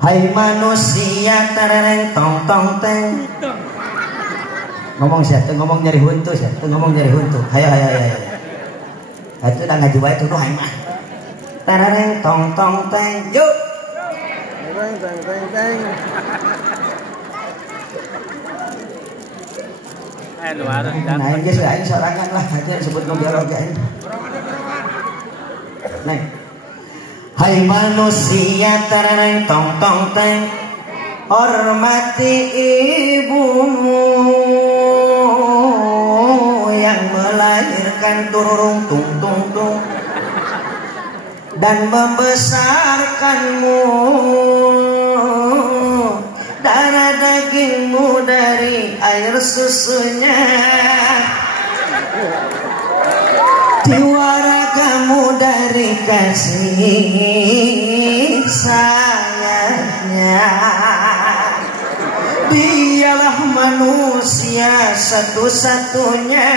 Hai manusia tereng tong tong teng. Ngomong sih, ngomong nyari huntu sih, ngomong nyari huntu. Hayo. Itu udah ngaji wae tuh hai mah. Tereng tong tong teng. Yuk. Teng. Nah, ini saya sorangan lah aja sebut biologi ini. Neng. Hai manusia tereng tong tong teng, hormati ibumu yang melahirkan turung tung tung tung dan membesarkanmu, darah dagingmu dari air susunya, jiwa ragamu dari kasih sayangnya. Dialah manusia satu-satunya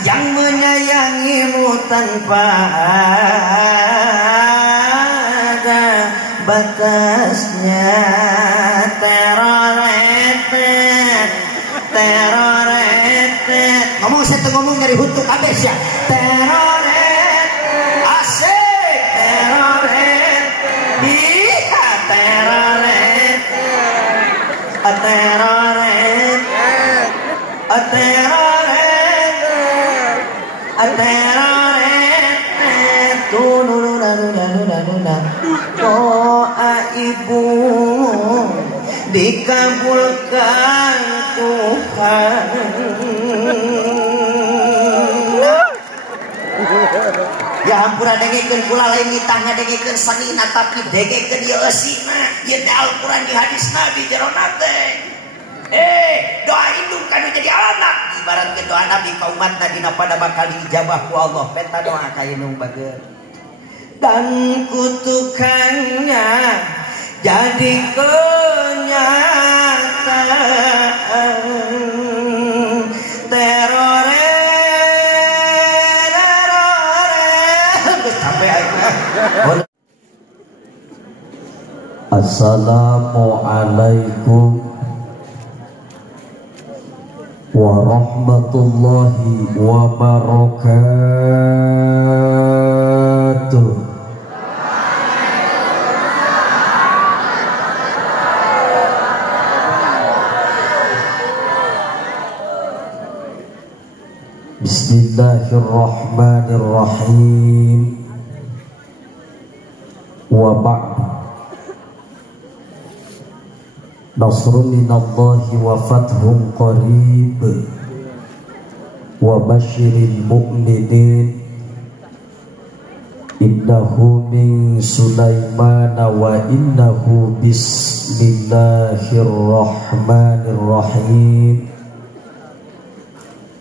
yang menyayangimu tanpa ada batasnya. Teroretet. Ngomong saya ngomong dari huntu kabeh ya. Teroret asik. Teroret iya teroret. Teroret. Doa ibu dikabulkan Tuhan. Ya hampura dengekeun kula lain ditangga dengekeun sanina tapi dengekeun ieu eusina ieu teh Al-Qur'an di hadis Nabi jerona teh. Doa indung kanu jadi anak ibaratkeun doa Nabi ka umatna dina pada bakal diijabah ku Allah. Peta doa ka indung bageun. Dan kutukannya jadi kenyataan. Assalamualaikum warahmatullahi wabarakatuh. Bismillahirrahmanirrahim. Wa ba'du. Nasrun minallahi wa fathun qarib. Wa basyiril mu'minin. Innahu min Sulaiman wa innahu bismillahirrahmanirrahim.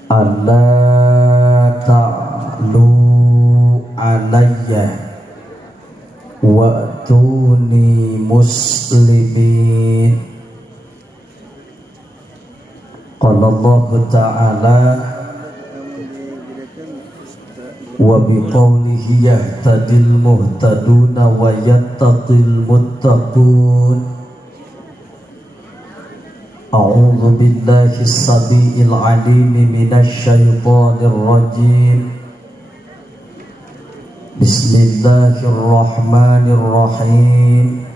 Alla ta'lu alayya wa'tuni muslimin. Qala Allah Ta'ala wa biqawlihi yahtadil muhtaduna wa yattaqil muttaqun. A'udzu billahi as-sami'il 'alim minasy syaithanir rajim. Bismillahirrahmanirrahim.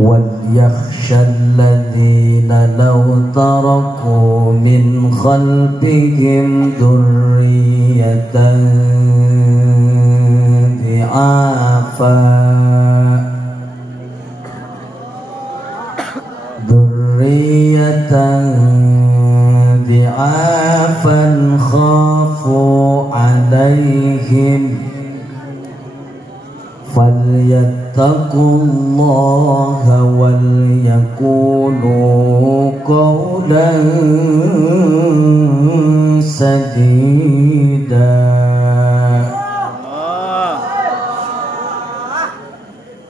Wal yakhshal ladzina law taraku min khalfihim dzurriyyatan dhi'afa dhi'afan khafu alaihim falyattaqullaha wal yakunu qawlan sadida.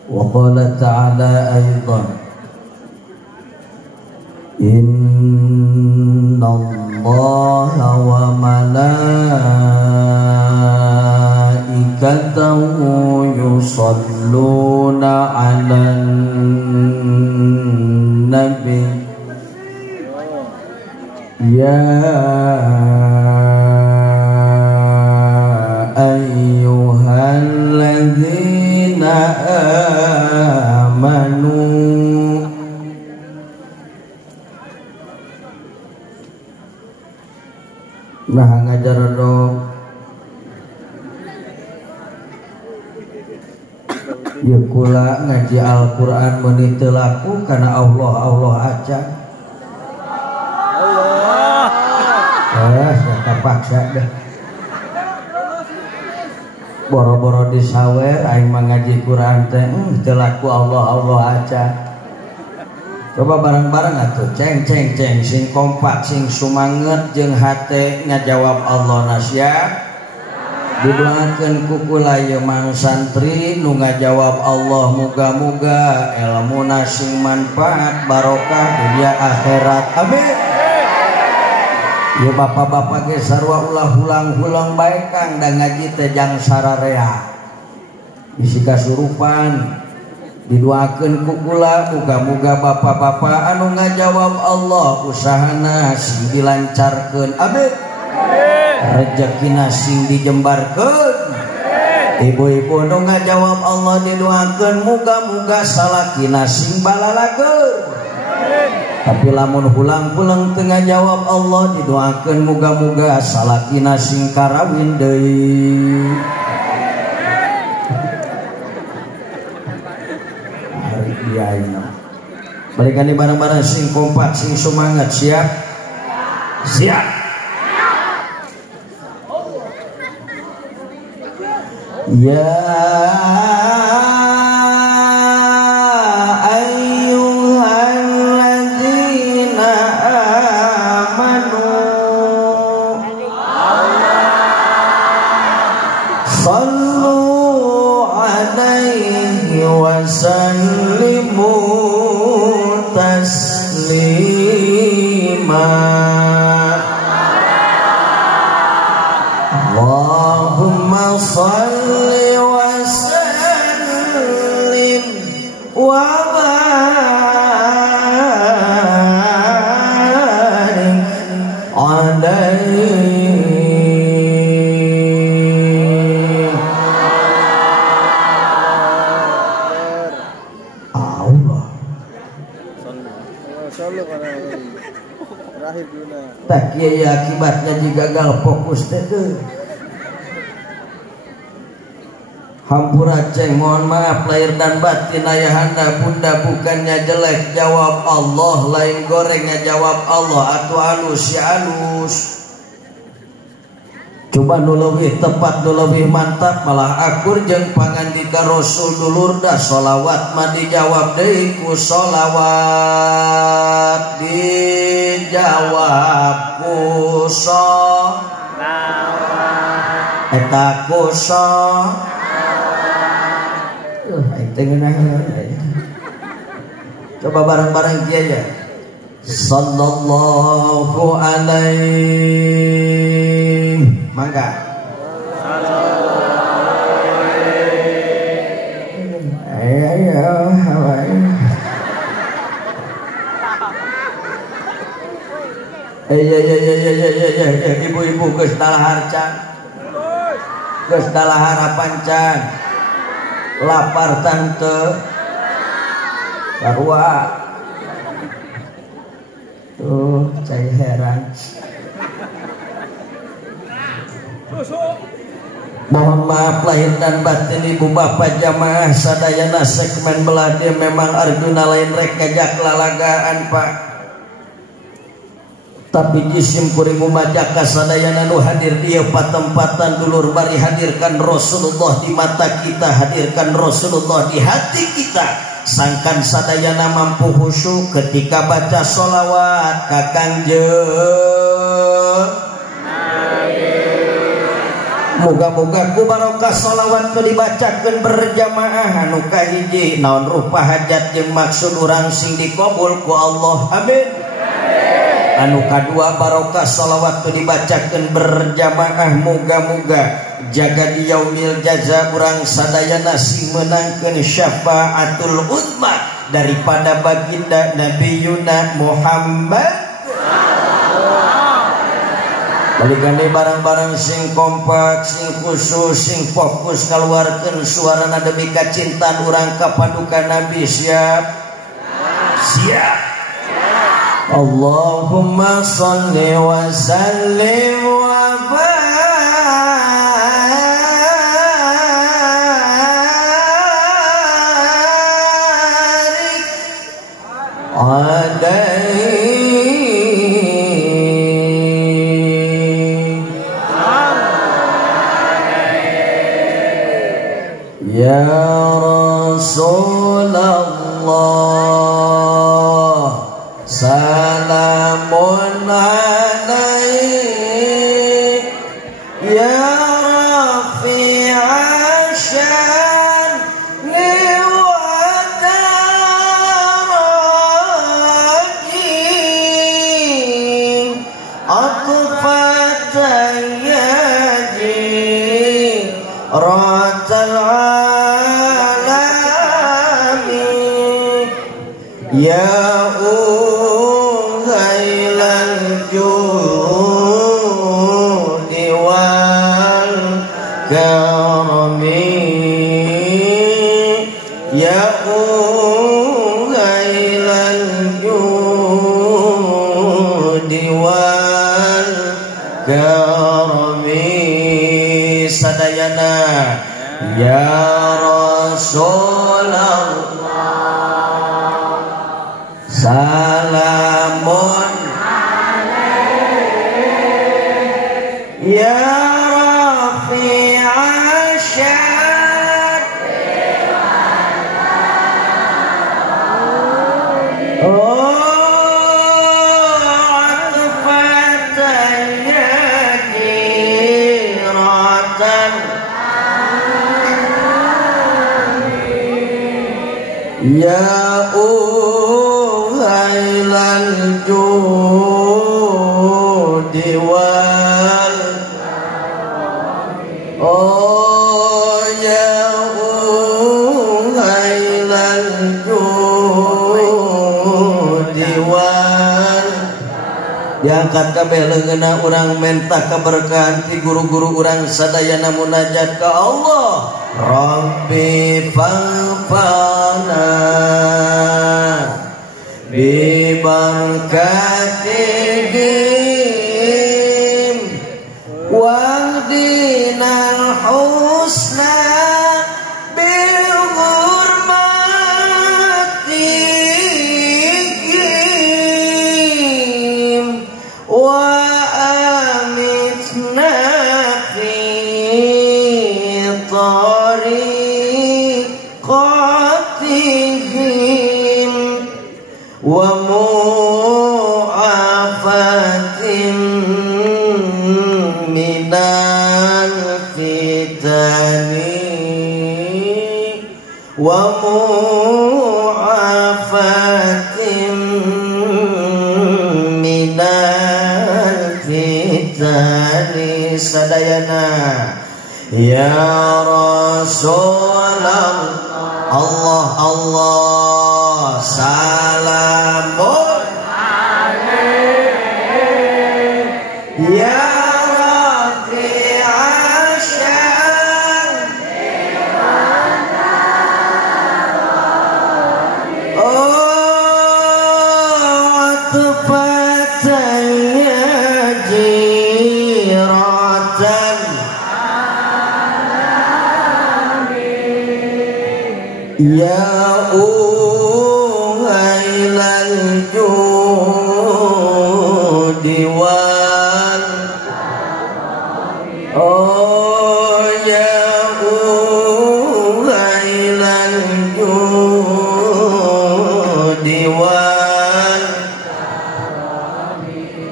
Wa qala ta'ala aidan innallaha wa malaikatahu yusalluna 'alan Ya ayyuhalladzina amanu nah ngajar dong ya kula ngaji Al-Quran menit laku karena Allah aja saya terpaksa deh boro-boro disawer aing mengaji Quran teh telaku Allah aja. Coba bareng-bareng atuh ceng sing kompak sing sumanget jeung hate ngajawab Allah nasya didoakeun ku kula ieu mang santri nu ngajawab Allah muga-muga ilmuna sing manfaat barokah dunia akhirat amin. Ya bapak-bapak ge sarua ulah hulang bae Kang da ngaji teh jang sararea. Bisi kasurupan didoakeun ku kula muga-muga bapak-bapak anu ngajawab Allah usahana sing dilancarkeun amin. Rezekina sing dijembarkeun. Ibu-ibu nu ngajawab Allah didoakeun muga-muga salakina sing balalakeun. Tapi lamun hulang-hulang tengah jawab Allah didoakeun muga-muga salakina sing karawin deui. Hari dia ini. Balikan di barang-barang sing kompak sing semangat siap. Siap. Ya sallimu taslima Allahumma salli wa sallim wa barik alaihi. Tak kiai akibatnya jika gagal fokus teh hampura ceng mohon maaf lahir dan batin ayahanda bunda bukannya jelek jawab Allah lain gorengnya jawab Allah atuh halus ya halus coba nu leuwih tepat nu leuwih mantap malah akur jeung pangandika Rasul dulur dah sholawat mah dijawab deui ku sholawat dijawab ku sholawat eta ku coba bareng-bareng kieu ya sallallahu alaihi mangga ayo ibu-ibu geus dalahar can geus dalahar harapan can lapar tante sarua tuh saya heran. Mohon maaf lahir dan batin ibu bapak jamaah sadayana segmen belah dia memang Arjuna lain rek ngajak lalagaan pak. Tapi jisim kurimu majaka sadayana nu hadir dia patempatan dulur bari hadirkan Rasulullah di mata kita, hadirkan Rasulullah di hati kita. Sangkan sadayana mampu khusyuk ketika baca sholawat ka Kangjeng. Moga-moga ku barokah sholawat ku dibacakeun berjamaah anu kahiji naon rupa hajat jeung maksud urang sing dikabul ku Allah amin. Anu kadua barokah sholawat ku dibacakeun berjamaah moga-moga jaga di yaumil jaza urang sadayana sing menangkeun syafaatul uzma daripada baginda Nabi Yuna Muhammad balikane barang-barang sing kompak, sing khusus, sing fokus ngaluarkeun suarana demi kacintaan urang ka paduka Nabi. Siap? Siap. Allahumma shalli wa sallim wa barik alaihi ya Rasulullah. Salamun alaik ya rafi'a sya'ni wa darajim atfatan yaji ratal alamin ya sadayana ya Rasulullah. Salamun alaik ya rafi'a sya'ni atfatan yadiratan ya uhailal judi wal oh ya uhailal judi wal diangkat kabeh leungeunna urang mentah kaberkahan ti guru-guru urang sadayana munajat ka Allah. Rabbi fa'fana bi barakatihim wahdinal husna bil hurmatihim wa amitna fi tariqatihim wa mu'afatin minal fitani wa mu'afatin minal fitani sadayana ya Rasulullah. Allah Allah salamun alaik ya rafi'a sya'ni oh atfatan yajiratan ya uhailal judi wal oh ya uhailal judi wal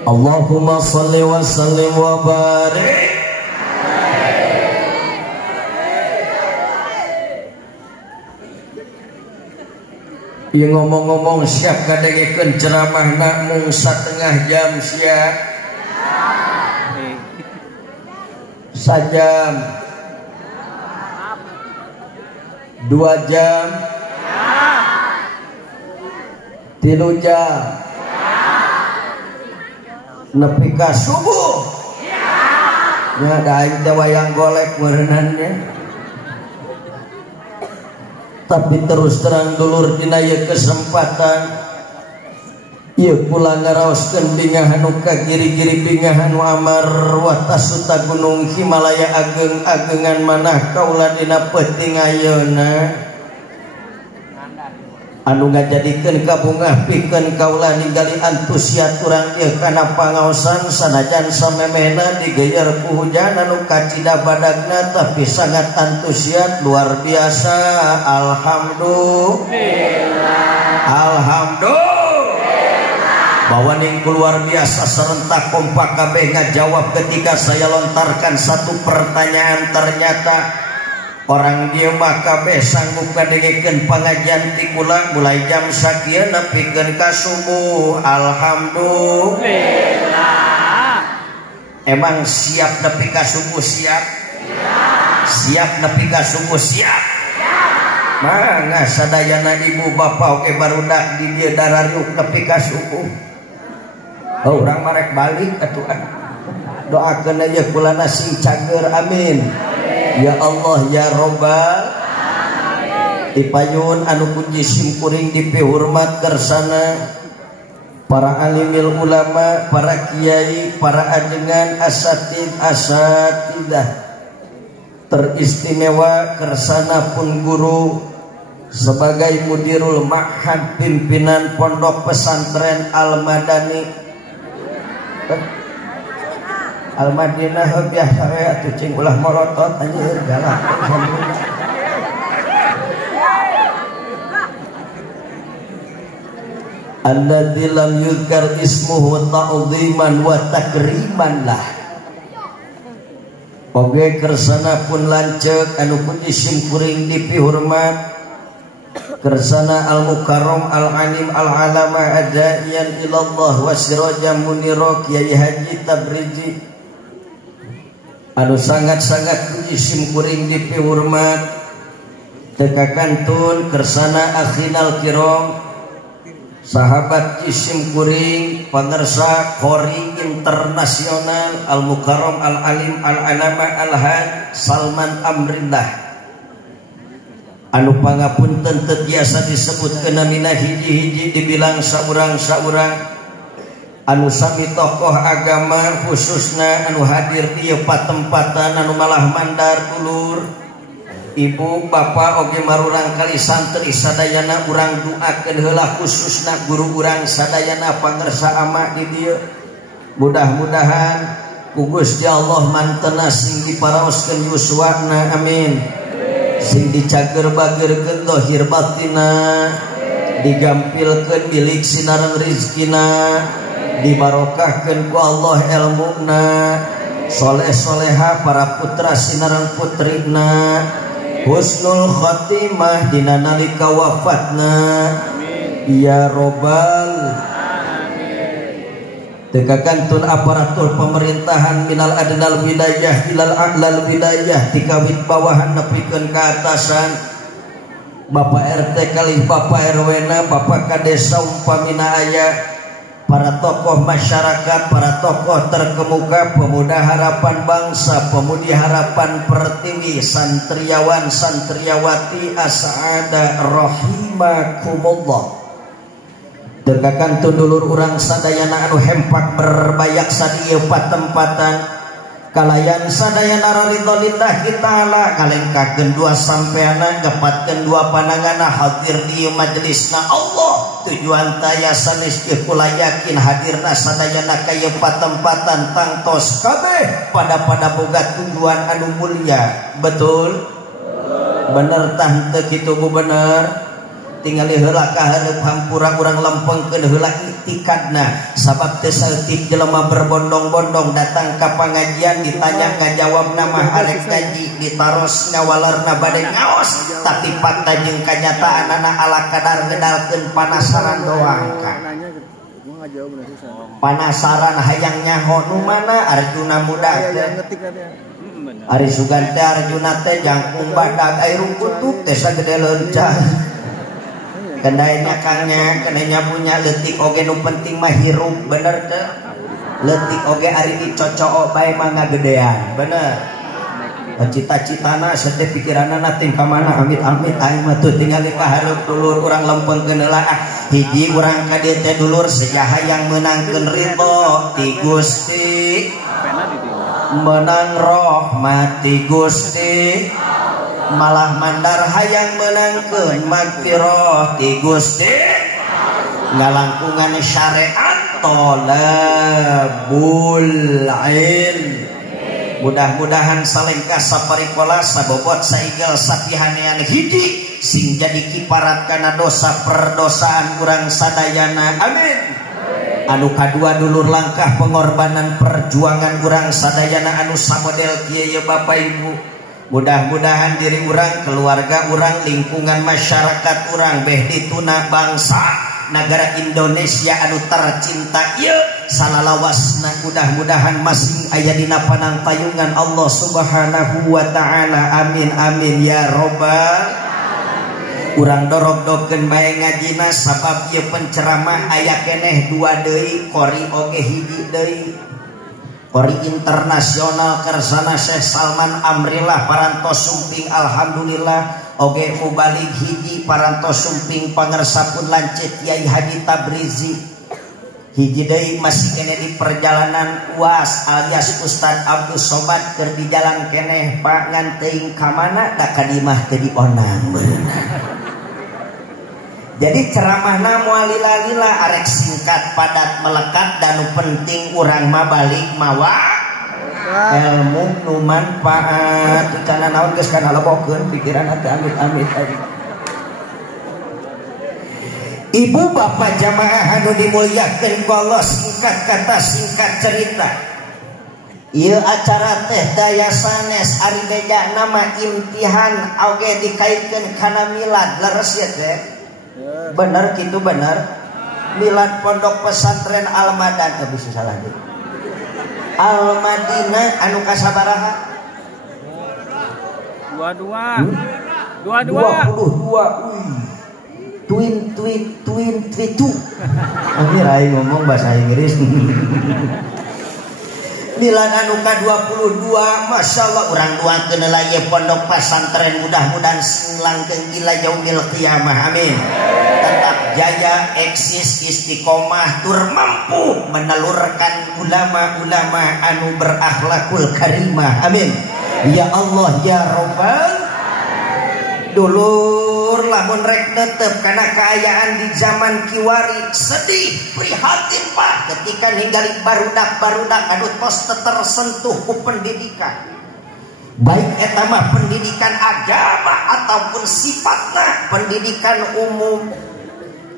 Allahumma shalli wa sallim wa barik. Ieu ngomong-ngomong siap kadengekeun ceramahna mung satengah jam siap. Sajam 2 jam 3 jam nepi ka subuh nya da aing teh wayang golek meureunannya. Tapi terus terang dulur dina ieu kesempatan ieu kula ngaraoskeun bingahan nu kagiri-giri bingahan nu amar wa tasuta gunung Himalaya ageng-agengan manah kaula dina peuting ayeuna anu ngajadikeun kabungah pikeun kaula ningali antusias urang ieu kana pangaosan sanajan samemehna digeuyeur ku hujan anu kacida badagna tapi sangat antusias luar biasa. Alhamdulillah bawaning luar biasa serentak kompak kabeh ngajawab ketika saya lontarkan satu pertanyaan. Ternyata orang dia mah kabeh sanggup ngadengekeun pangajian ti kula mulai jam sakieu nepikeun ka subuh. Alhamdulillah. Emang siap nepi ka subuh? Siap nepi ka subuh? Siap. Mangga sadayana ibu bapa oke barudak di dieu darariuk nepi ka subuh. Oh urang marek balik atuh. Doakeun aja kulana sing cager amin. Ya Allah ya Robbal dipayun anu puji simkuring dipihormat kersana para alimil ulama, para kiai, para ajengan, asatidah teristimewa kersana pun guru sebagai mudirul ma'had pimpinan pondok pesantren Al-Madani Al-Madinah biasa atuh cing ulah morotot anjir galak. Alladzi lam yuzkar ismuhu ta'dhiman wa takriman lah. Oge kersana pun lanceuk anu puji simkuring dipihormat kersana al-mukarram al-alim al-alama adaiyan ilallah wa sirajan munira Kiai Haji Tabrizi anu sangat-sangat puji simkuring dipihormat tekakantun kersana akhinal kiram sahabat jisim kuring pangersa Kori internasional al-mukarram al-alim al-alama al-haj Salman Amrillah anu pangapunten teu biasa disebutkeun namina hiji-hiji dibilang saurang-saurang anu sami tokoh agama khususna anu hadir di patempatan anu malah mandar dulur ibu bapak oge marurang kali santri sadayana urang doakeun heula khususna guru urang sadayana pangersa ama di dieu mudah-mudahan ku Gusti Allah mantena sing diparaoskeun yuswana amin sing dicager-bagerkeun zahir batina digampilkeun bilik sinaran rezekina dibarokahkeun ku Allah ilmuna soleh-soleha para putra sinaran putrina husnul khotimah dina nalika wafatna ya Robbal tekakantun aparatur pemerintahan minal adnal wilayah ilal a'lal wilayah tikawit bawahan nepikeun ka atasan Bapak RT kalih Bapak RW na Bapak Kadesa umpamina aya para tokoh masyarakat, para tokoh terkemuka, pemuda harapan bangsa, pemudi harapan pertiwi, santriawan, santriawati, as'ada rahimakumullah. Dekakantun dulur urang sadayana anu hempak berbayak sadieu patempatan kalayan sadayana raridho lillahi ta'ala kalengkakeun dua sampeana gepatkeun dua pandanganna hadir di majelisna Allah tujuan taya sanes kula yakin hadirna sadayana kaya patempatan tangtos kabeh pada boga tujuan anu mulia betul bener tah teu kitu Bu bener tingali heula ka hareup hampura urang lempengkeun heula itikadna sabab teu saeutik jelema berbondong-bondong datang ka pangajian ditanya ngajawab nama arek kaji ditaros ngawalerna bade ngaos tapi fakta jeung kanyataanna ala kadar ngedalkeun panasaran doang ka panasaran hayang nyaho nu mana Arjuna mudakeun Ari Sugante Arjuna teh jangkung badag air rumput teh sagede leuncah kendainya kangnya kenanya punya letik oge nu penting mah hirup bener teh Leutik oge ari dicocok bae mah ngagedean bener. Cita-citana sedih pikiranana ting ka mana amit-amit aing mah teu tingali pahareup dulur urang lempengkeun heula hiji urang ka dieu teh dulur sejaha yang menangkeun ridho ti Gusti menang rahmati Gusti malah mandar hayang menangkeun magfirah ti Gusti ngalangkungan syariat tolabul ilm. Mudah-mudahan salengkah saparikola sabobot saigal sapihanean hiji sing jadi kiparat kana dosa perdosaan urang sadayana amin. Anu kadua dulur langkah pengorbanan perjuangan urang sadayana anu samodel kieu Bapak Ibu. Mudah-mudahan diri urang, keluarga urang, lingkungan masyarakat urang beh dituna bangsa negara Indonesia anu tercinta ieu salalawasna mudah-mudahan masing aya dina panangtayungan Allah Subhanahu wa taala amin amin ya robbal urang dorog-dogkeun bae ngajina sabab ieu penceramah aya keneh dua deui kori oge hiji deui kori internasional kersana Syekh Salman Amrillah parantos sumping alhamdulillah oge mubalik hiji parantos sumping pangersapun lancet Kiai Haji Tabrizi hiji deui masih kene di perjalanan UAS alias Ustad Abdul Somad keur di jalan keneh Pak ngan teuing ka mana da ka dimah teu dionang beunang. Jadi ceramahna moal lila-lila arek singkat padat melekat dan penting urang mah balik mawa ilmu nu manfaat cenah naon geus kana lebokeun pikiran teh amit-amit Ibu bapak jamaah anu dimuliakeun ku Allah singkat kata singkat cerita ieu acara teh daya sanes ari beja nama imtihan oge dikaitkeun kana milad leres ya teh bener gitu bener milad pondok pesantren Al-Madan bisa salah deh Al-Madinah anu kasabaraha 22 22 akhir aing ngomong bahasa Inggris milad anu ka-22 masyaallah urang duakeun heula ieu pondok pesantren mudah-mudahan langgeng ila yaumil qiyamah amin tetap jaya eksis istiqomah tur mampu menelurkan ulama-ulama anu berakhlakul karimah amin ya Allah ya Rabbal dulur lamun rek netep kana kaayaan di zaman kiwari sedih prihatin Pak ketika ninggali barudak-barudak anu tos tersentuh ku pendidikan baik eta mah pendidikan agama ataupun sifatna pendidikan umum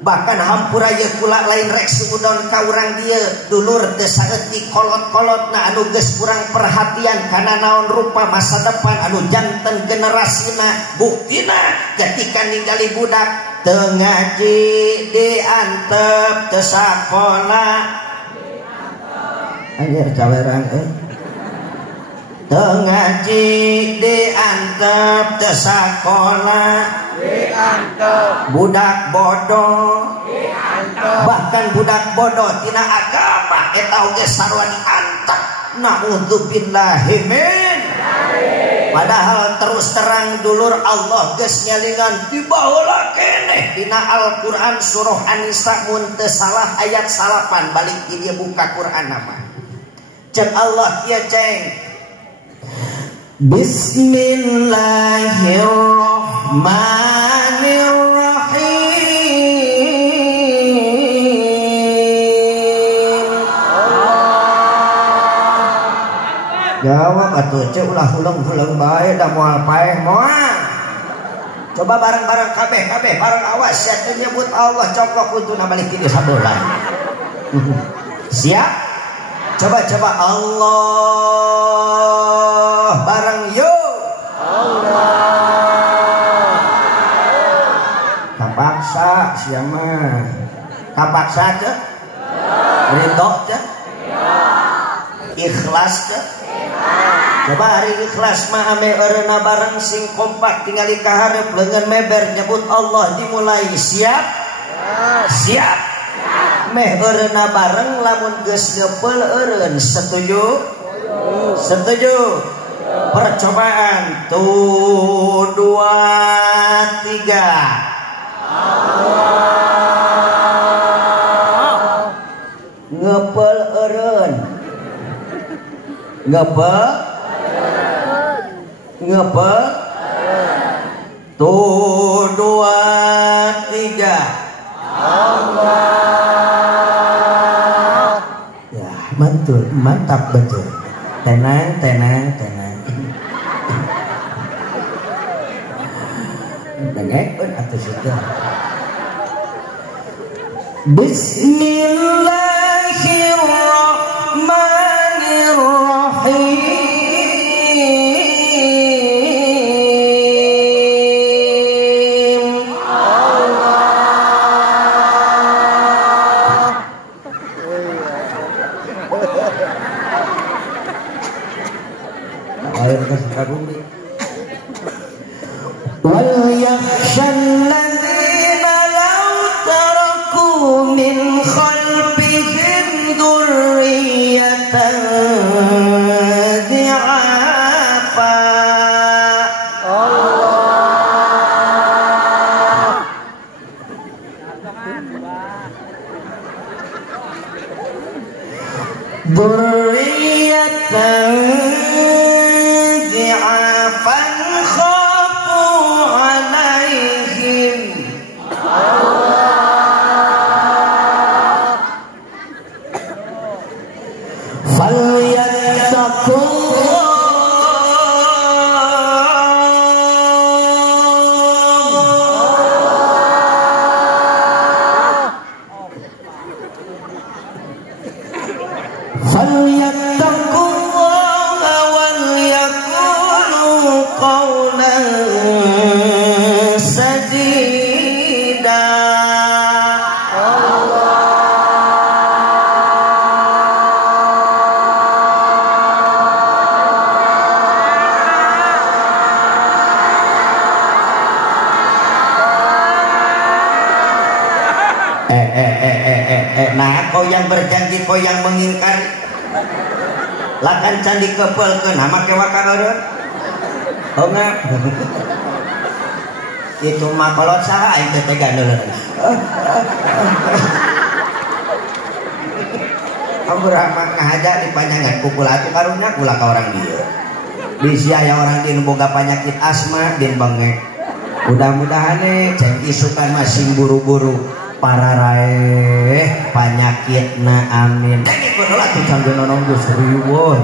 bahkan hampura ye kula lain rek sudon ka urang dieu dulur teu saeutik kolot-kolotna anu geus kurang perhatian kana naon rupa masa depan anu janten generasina buktina ketika ninggali budak teu ngaji diantep teu sakola anjir cawerang teu ngaji diantep teu sakola diantep budak bodoh diantep bahkan budak bodoh tina agama eta oge sarua diantep naudzubillahi min padahal terus terang dulur Allah geus nyalingan di baheula keneh dina Al-Qur'an surah An-Nisa mun teu salah ayat 8 balik di dieu buka Qur'an mah cek Allah kieu ceng Bismillahirrahmanirrahim jawab atuh cek ulah huleng-huleng bae da moal paeh moal coba bareng-bareng kabeh bareng awas ya nyebut Allah coplok kuntuna balik di sabelah siap coba Allah bareng yuk Allah kapaksa siapa kapaksa ke ridho ke ikhlas ke coba hari ikhlas mah ame eureuna bareng sing kompak tingali ka hareup leungeun meber nyebut Allah dimulai siap siap meh eureuna bareng lamun geus ngeupel eureun. Setuju? Setuju? Percobaan. 1 2 3. Ngepel eureun. Ngepel 1 2 3. Allah. Ya, mantul, mantap betul. Tenang. Dengekeun atuh sudah. Bismillahirrahmanirrahim. Allah. Ayo kita kabumi. وَلْيَخْشَى الَّذِينَ لَوْ تَرَكُوا مِنْ خَلْفِهِمْ ذُرِّيَّةً ضِعَافًا. ذُرِّيَّةً ضِعَافًا Nah, kau yang berjanji, kau yang mengingkari, lakan candi kepelkeun make waka eureun. Oh enggak. Itu mah kolot saha aing teh tega neuleun. Ampura mah ngahaja dipanjangan kukula atuh karunya kula ka orang dieu. Bisi aya orang dieu boga penyakit asma din bengek. Mudah-mudahan ceng isukan masing buru-buru pararae panyakitna amin. Jadi kudu atuh canggeun nonong geus riweuh.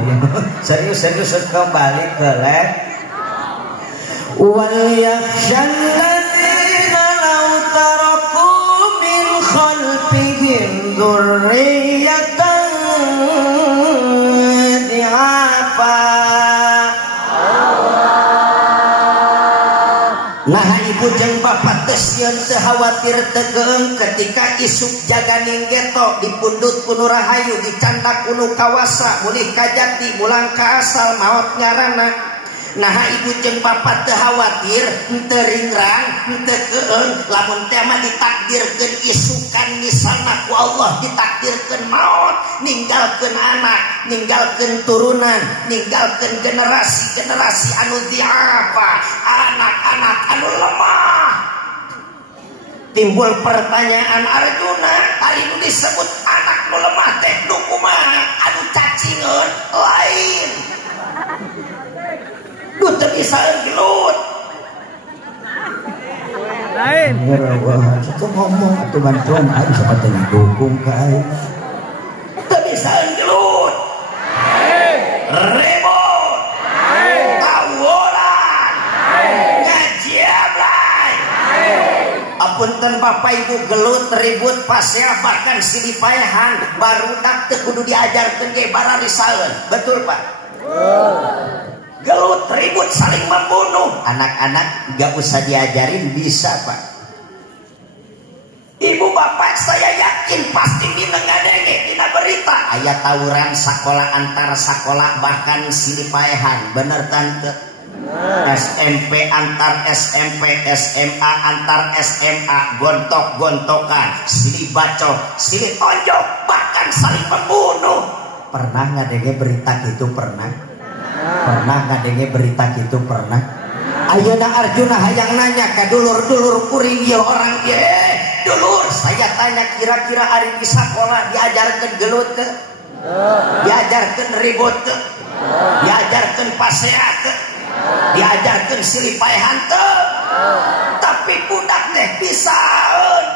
Serius kembali ke lab. Wal yakhshal ladzina law taraku min khalfihim dzurriyyatan di'afa. Nah ibu jeung bapak teu sieun teu khawatir teu geung ketika isuk jaganing geto dipundut ku nu rahayu dicandak ku nu kawasa mulih ka jati mulang ka asal maot ngaranna. Nah ibu jeung bapak teu khawatir teu ringrang teu keung lamun teh mah ditakdirkeun isukan misalna ku Allah ditakdirkeun maot ninggalkeun anak ninggalkeun turunan ninggalkeun generasi anu diapa anak-anak anu lemah. Timbul pertanyaan Arjuna hari nu disebut anak nu lemah teh nu kumaha anu cacingeun lain duh teu bisa gelut lain itu ngomong atuh bantuan aing seperti dukung ka aing teu bisa gelut ribut tawuran ngajiablay apunten bapak ibu gelut ribut pasea bahkan silipaehan barudak teu kudu diajarkeun ge bararisaeun betul Pak? Gelut ribut saling membunuh anak-anak gak usah diajarin bisa Pak. Ibu bapak saya yakin pasti dina ngadenge dina berita ayat tawuran sekolah antar sekolah bahkan silipaehan bener tante SMP antar SMP, SMA antar SMA, gontok-gontokan, silih bacok, silih tonjok, bahkan saling membunuh. Pernah ngadenge berita gitu? Pernah ngadenge berita gitu? Pernah. Ayeuna Arjuna hayang nanya ka dulur-dulur kuring ieu orang ye. Dulur, saya tanya kira-kira ari di sakola diajarkeun gelut teu? Diajarkeun ribut teu? Diajarkeun pasea teu? Diajarkeun silih paehan teu? Tapi budak teh bisaeun.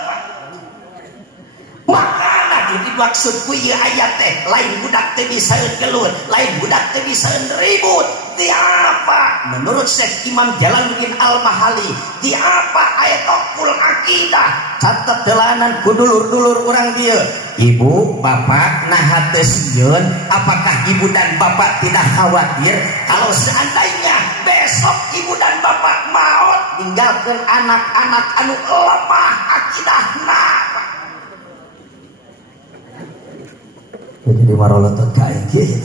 Makana dimaksud ku ieu aya teh lain budak teh bisaeun gelut, lain budak teh bisaeun ribut. Di apa? Menurut Syekh Imam Jalaluddin Al-Mahali, di apa aya tokul akidah? Catet delanan ku dulur-dulur urang dieu. Ibu, bapak, naha teu sieun? Apakah ibu dan bapak tidak khawatir kalau seandainya besok ibu dan bapak maut ninggalkeun anak-anak anu lemah akidahna? Jadi marolotot ka gitu.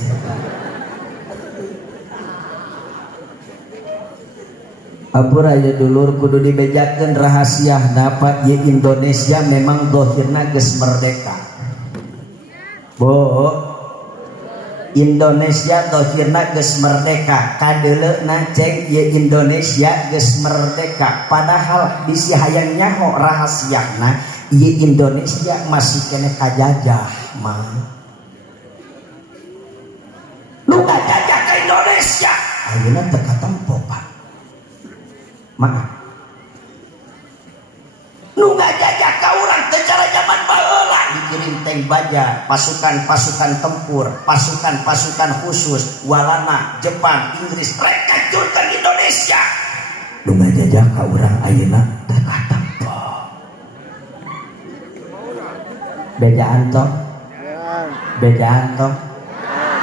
Apura ya dulur kudu dibejakeun rahasia dapat ye Indonesia memang dohirna geus merdeka. Bo, Indonesia dohirna geus merdeka. Kadeuleuna cek ye Indonesia geus merdeka. Padahal bisi hayang nyaho rahasiana ye Indonesia masih kene kajajah mah. Nu kajajah ke Indonesia. Ayeuna teu katempo Pak. Maaf. Nu ngajajah ka urang teh cara zaman baheula dikirim tank baja, pasukan-pasukan tempur, pasukan-pasukan khusus, walana Jepang, Inggris rek hancurkeun Indonesia. Nu ngajajah ka urang ayeuna teh katempo. Bejaan toh? Bejaan toh?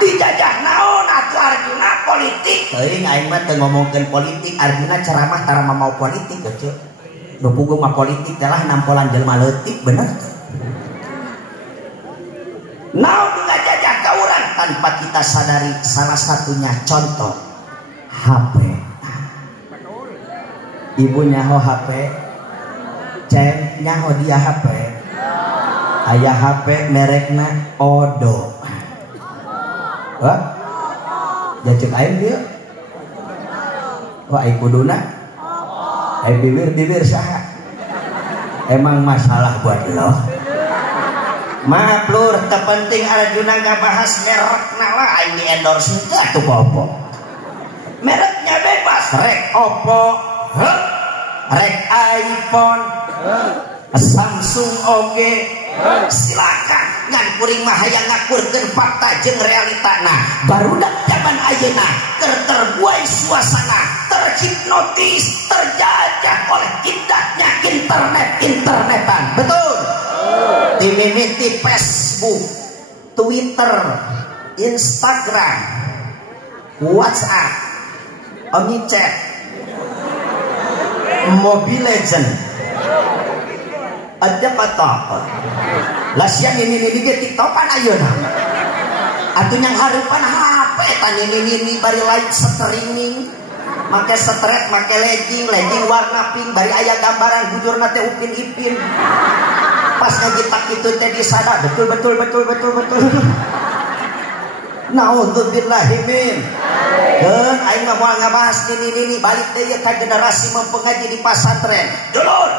Dijajah naon atuh Arjuna politik? Teuing aing mah teu ngomongkeun politik, Arjuna ceramah tara mau politik teh. Nu puguh mah politik teh lah nampolan jelema leutik bener teh. Naon ngajajah ka urang tanpa kita sadari, salah satunya contoh HP. Ibu nyaho HP, ceng nyaho dia HP. Aya HP merekna Odo. Wah, jacek aing dia. Wah, aing kuduna. Aing bibir saha? Emang masalah buat lo. Maaf lur, terpenting Arjuna nggak bahas merekna lah. Aing di endorse itu atuh Oppo. Mereknya bebas. Rek Oppo, rek iPhone, Samsung oge. Silakan ngan kuring mah hayang ngakurkeun fakta jeung realitana. Barudak zaman ayeuna keur terbuai suasana, terhipnotis, terjajah oleh indahnya internetan. Betul? Dimimiti Facebook, Twitter, Instagram, WhatsApp, OmniChat, Mobile Legend. Ada apa? Lah siang ini ge TikTokan ayeuna. Atuh nyang hareupan HP tanya ini bari live streaming. Make strap, make legging warna pink, bari aya gambaran bujurna teh Upin Ipin. Pas ngajitak kitu teh disada betul. Naudzubillahi min. Keun aing mah moal ngabahas ini balik deui ka generasi mempengaji di pasantren. Dulur,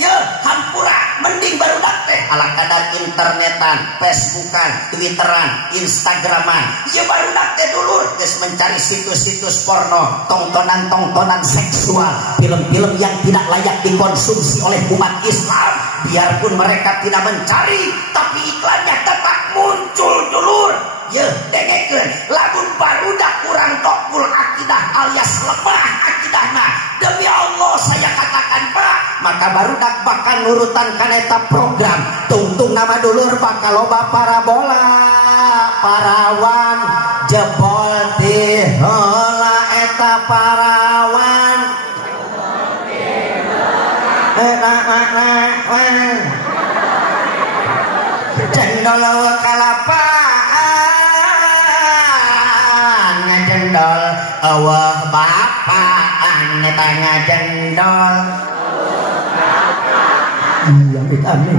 ye hampura mending barudak teh ala kadar internetan, Facebookan, Twitteran, Instagraman. Ye barudak teh dulur geus mencari situs-situs porno, tontonan seksual, film-film yang tidak layak dikonsumsi oleh umat Islam. Biarpun mereka tidak mencari, tapi iklannya tetap muncul dulur. Ye dengekeun lamun barudak urang tokul akidah alias lemah akidahna. Demi Allah saya katakan Pak, maka barudak bakal nurutan kaneta program. Tungtung nama dulur bakal loba parabola, parawan jebol ti heula eta parawan. Cendol kalapa awah bapa eta ngajendol. Iya, amin.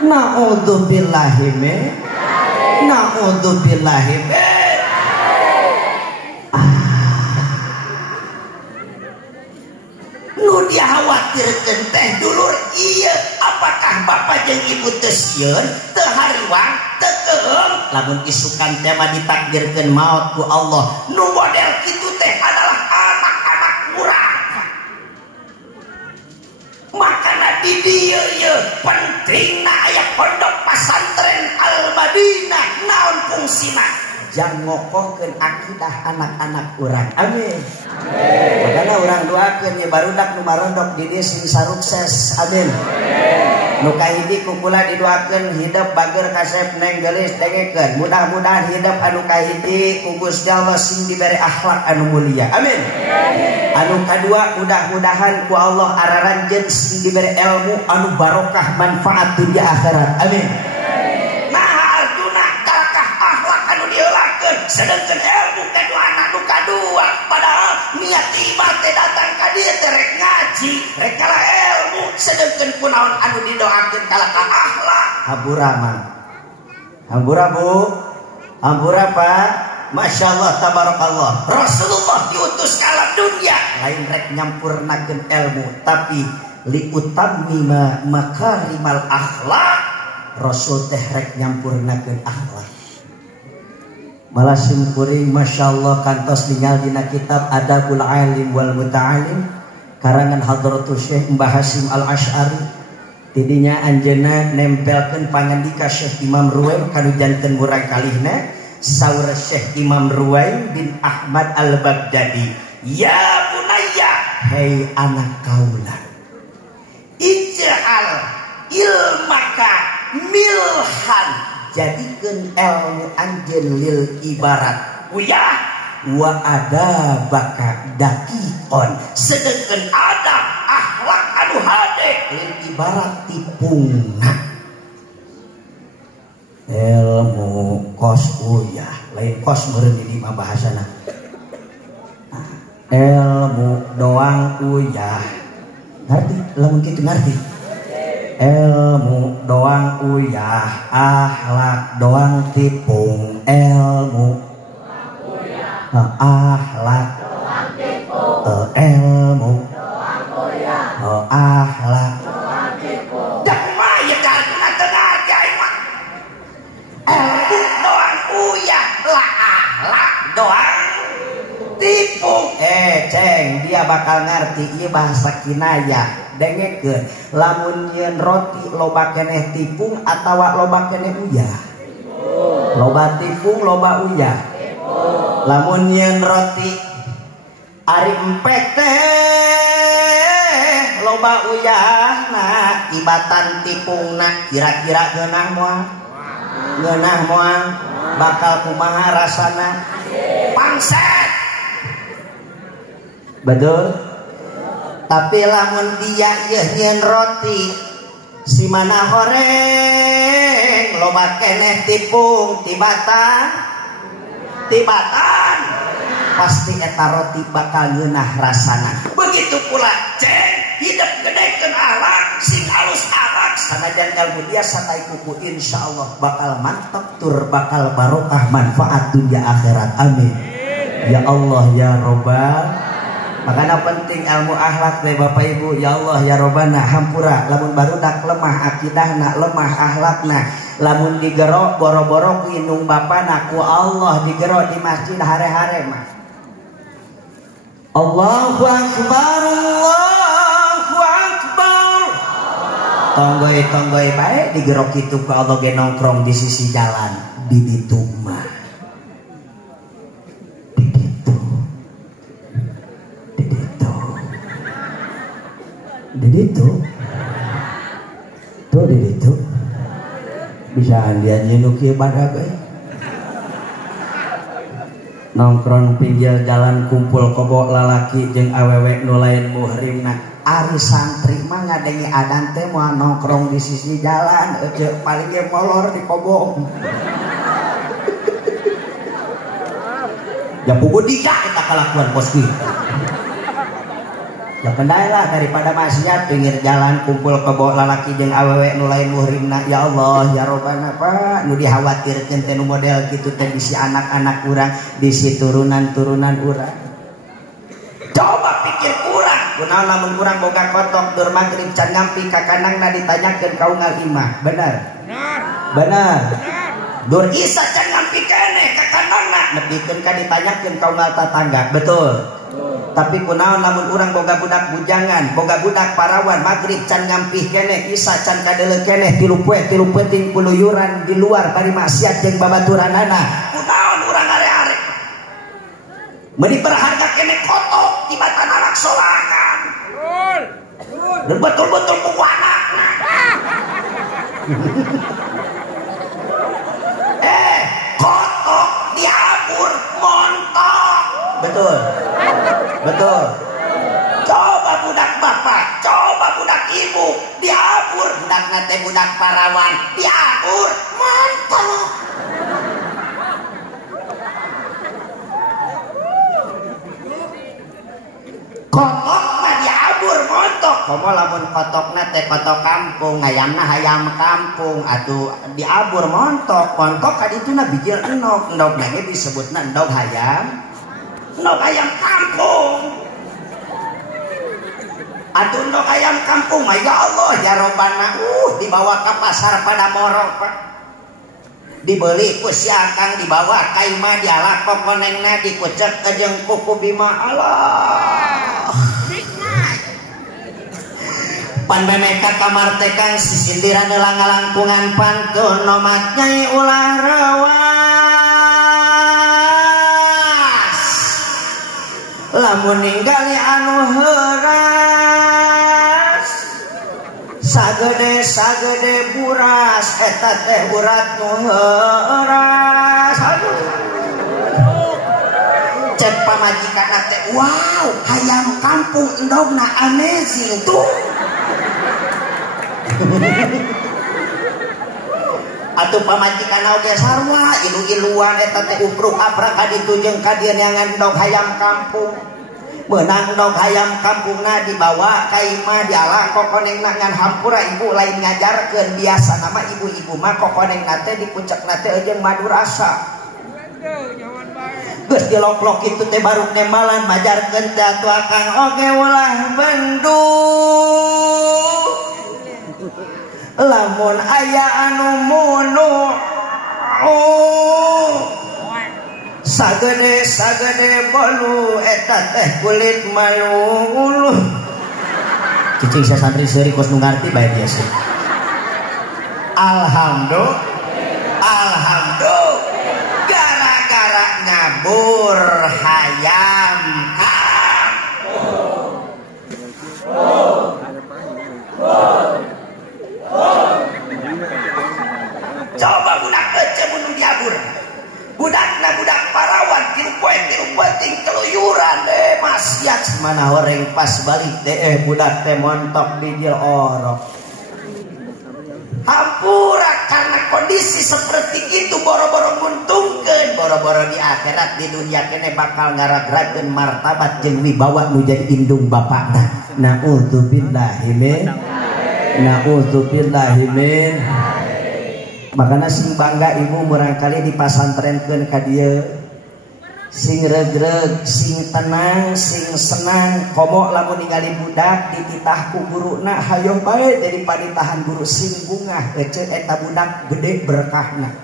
Na'udzubillahi min. Na'udzubillahi min. Nu dikhawatirkeun teh dulur ieu apakah bapak jeung ibu teu sieun teu hariwang teu keung lamun isukan teh mah ditakdirkeun maot ku Allah nu model kitu teh adalah anak-anak urang. Makana di dieu ieu pentingna aya pondok pesantren Al-Madinah naon fungsina jang ngokohkeun akidah anak-anak urang. Amin. Makanya orang doakeun ya barudak nu marondok di dieu sing sarukses. Amin. Nu kahiji kukula didoakeun hidup bager kasep neng geulis dengekeun. Mudah-mudahan hidup anu kahiji ku Gusti Allah sing diberi akhlak anu mulia. Amin. Anu kadua mudah-mudahan ku Allah araranjeun sing diberi ilmu anu barokah manfaat dunia akhirat. Amin. Sedangkan ilmu kedua anak nu kadua padahal niat ibadah teh datang ka dieu teh rek ngaji rek kala ilmu sedangkan kunaon anu didoakeun kala ka akhlak hampura mah hampura bu hampura pak Masya Allah tabarakallah Rasulullah diutus ke alam dunia lain rek nyampurnakeun ilmu tapi liutammima makarimal akhlak Rasul teh rek nyampurnakeun akhlak. Malah simkuring Masya Allah kantos tinggal dina kitab Adabul Alim wal Muta'alim karangan Hadratus Syekh Mbah Hasyim Al-Asy'ari tidinya anjeunna nempelkeun pangandika Syekh Imam Ruwaim kanu janten murang kalihna saur Syekh Imam Ruwaim bin Ahmad Al-Baghdadi ya bunayya hei anak kaula ij'al ilmaka milhan jadikeun ilmu anjeun lil ibarat uyah wa adabaka daqiqon sedengkeun adab akhlak anu hade lil ibarat tipungna ilmu kos uyah lain kos meureun di mah bahasana ilmu doang uyah ngarti lamun kitu ngarti ilmu doang uyah akhlak doang tipung ilmu akhlak doang tipung ilmu doang uyah akhlak doang tipung dak maya karena tenaga mah ilmu doang uyah lah akhlak doang tipung ceng dia bakal ngerti ieu bahasa kinayah dengekeun lamun nyeun roti loba keneh tipung atawa loba keneh uyah loba tipung loba uyah lamun nyeun roti ari empek teh loba uyahna tibatan tipungna kira-kira geunah moal bakal kumaha rasana pangset betul. Tapi lamun dia ieu nyeun roti si mana horeng loba keneh tipung tibatan pasti eta roti bakal ngeunah rasana. Begitu pula cek hidup gedekeun akhlak sing alus akhlak sanajan kalbu dia satai kuku insyaallah bakal mantap tur bakal barokah manfaat dunia akhirat. Amin. Ya Allah ya Rabbal. Makanya penting ilmu akhlak teh Bapak Ibu ya Allah ya Robbana hampura lamun barudak lemah akidahna lemah akhlakna lamun digero boro-boro ku indung bapana ku Allah digero di masjid hare-hare mah Allahu Akbar Allahu Akbar tonggoy bae digero kitu ku Allah ge nongkrong di sisi jalan di ditu mah Diditu bisa dia nyenuki badak nongkrong pinggir jalan kumpul kobok lalaki jeung awewe nu lain muhrimna ari santri mah ngadengi adan teh moal nongkrong di sisi jalan paling ge molor di kobok Ya pugu tidak kita kelakuan bos gitu. Ya kendailah daripada maksiat pinggir jalan kumpul kebo lalaki jeung awewe nu lain muhrimna. Ya Allah ya Robbana Pak nu dikhawatirkeun teh nu model kitu teh bisi anak-anak urang, bisi turunan-turunan urang. Coba pikir urang, kunaon lamun urang boga kotok dur magrib can ngampi ka kanangna ditanyakeun kaungal imah. Benar? Benar. Dur isa can ngampi keneh ka kanangna nepikeun ka ditanyakeun kaungal tetangga. Betul. Tapi kunaon lamun urang boga budak bujangan, boga budak parawan magrib can ngampih keneh, isa can kadeuleu keneh tilu peuting kuluyuran di luar bari maksiat jeung babaturanana. Kunaon urang are-are meuni berharga keneh kotok di mata anak sorangan. Betul-betul buku anakna. Kotok diabur montok. Betul. Betul. Coba budak bapak, coba budak ibu diabur, budak nate budak parawan diabur, mantap. Kotok mah diabur montok. Komo lamun kotok nate kotok kampung, hayamna hayam kampung, atuh diabur montok. Montok kadituna bijil endog, endog nage disebutna endog hayam. Endog ayam kampung. Atuh endog ayam kampung mah ya Allah ya Robbana dibawa ke pasar pada morok Pak. Dibeli ku si akang dibawa ka imah dialakok konengna dikucek jeung kuku bima Allah. Pan memeka kamar teh kang sisindiran langgalangkungan pantun nomat nyai ulah rewas. Lamun ninggali anu heuras sagede buras eta teh urat nu heuras. Cek pamajikanna teh wow hayam kampung endogna amazing tuh. Atuh pamajikanna oge sarua ilu-iluan eta teh upruk abrak kaditu jeung ka dieu neangan endog hayam kampung. Meunang endog hayam kampungna dibawa ka imah dialah kokonengna ngan hampura ibu lain ngajarkeun biasa nama ibu-ibu mah kokonengna teh dikucekna teh jeung madu rasa. Geus dilok-lok kitu teh baru nemalan majarkeun teh atuh akang oge ulah bendung. Lamun aya anu munu sagede bolu eta teh kulit malu. Cicing saya santri seuri kos nu ngarti bae biasa. Alhamdulillah gara-gara ngabur hayam coba budak ece munung diabur. Budakna budak parawan tilu peuting keluyuran maksiat mana horeng pas balik teh budak teh montok bijil orok. Hampura karena kondisi seperti itu boro-boro nguntungkeun, boro-boro di akhirat di dunia kene bakal ngaragrakeun martabat jeung wibawa nu jadi indung bapakna. Nauzubillahi min. Makanya sing bangga ibu murangkali dipasantrenkeun ka dieu sing regreg, sing tenang, sing senang. Komo lamun ningali budak dititah ku guruna hayong bae daripada ditahan guru sing bungah ece eta budak gede berkahna.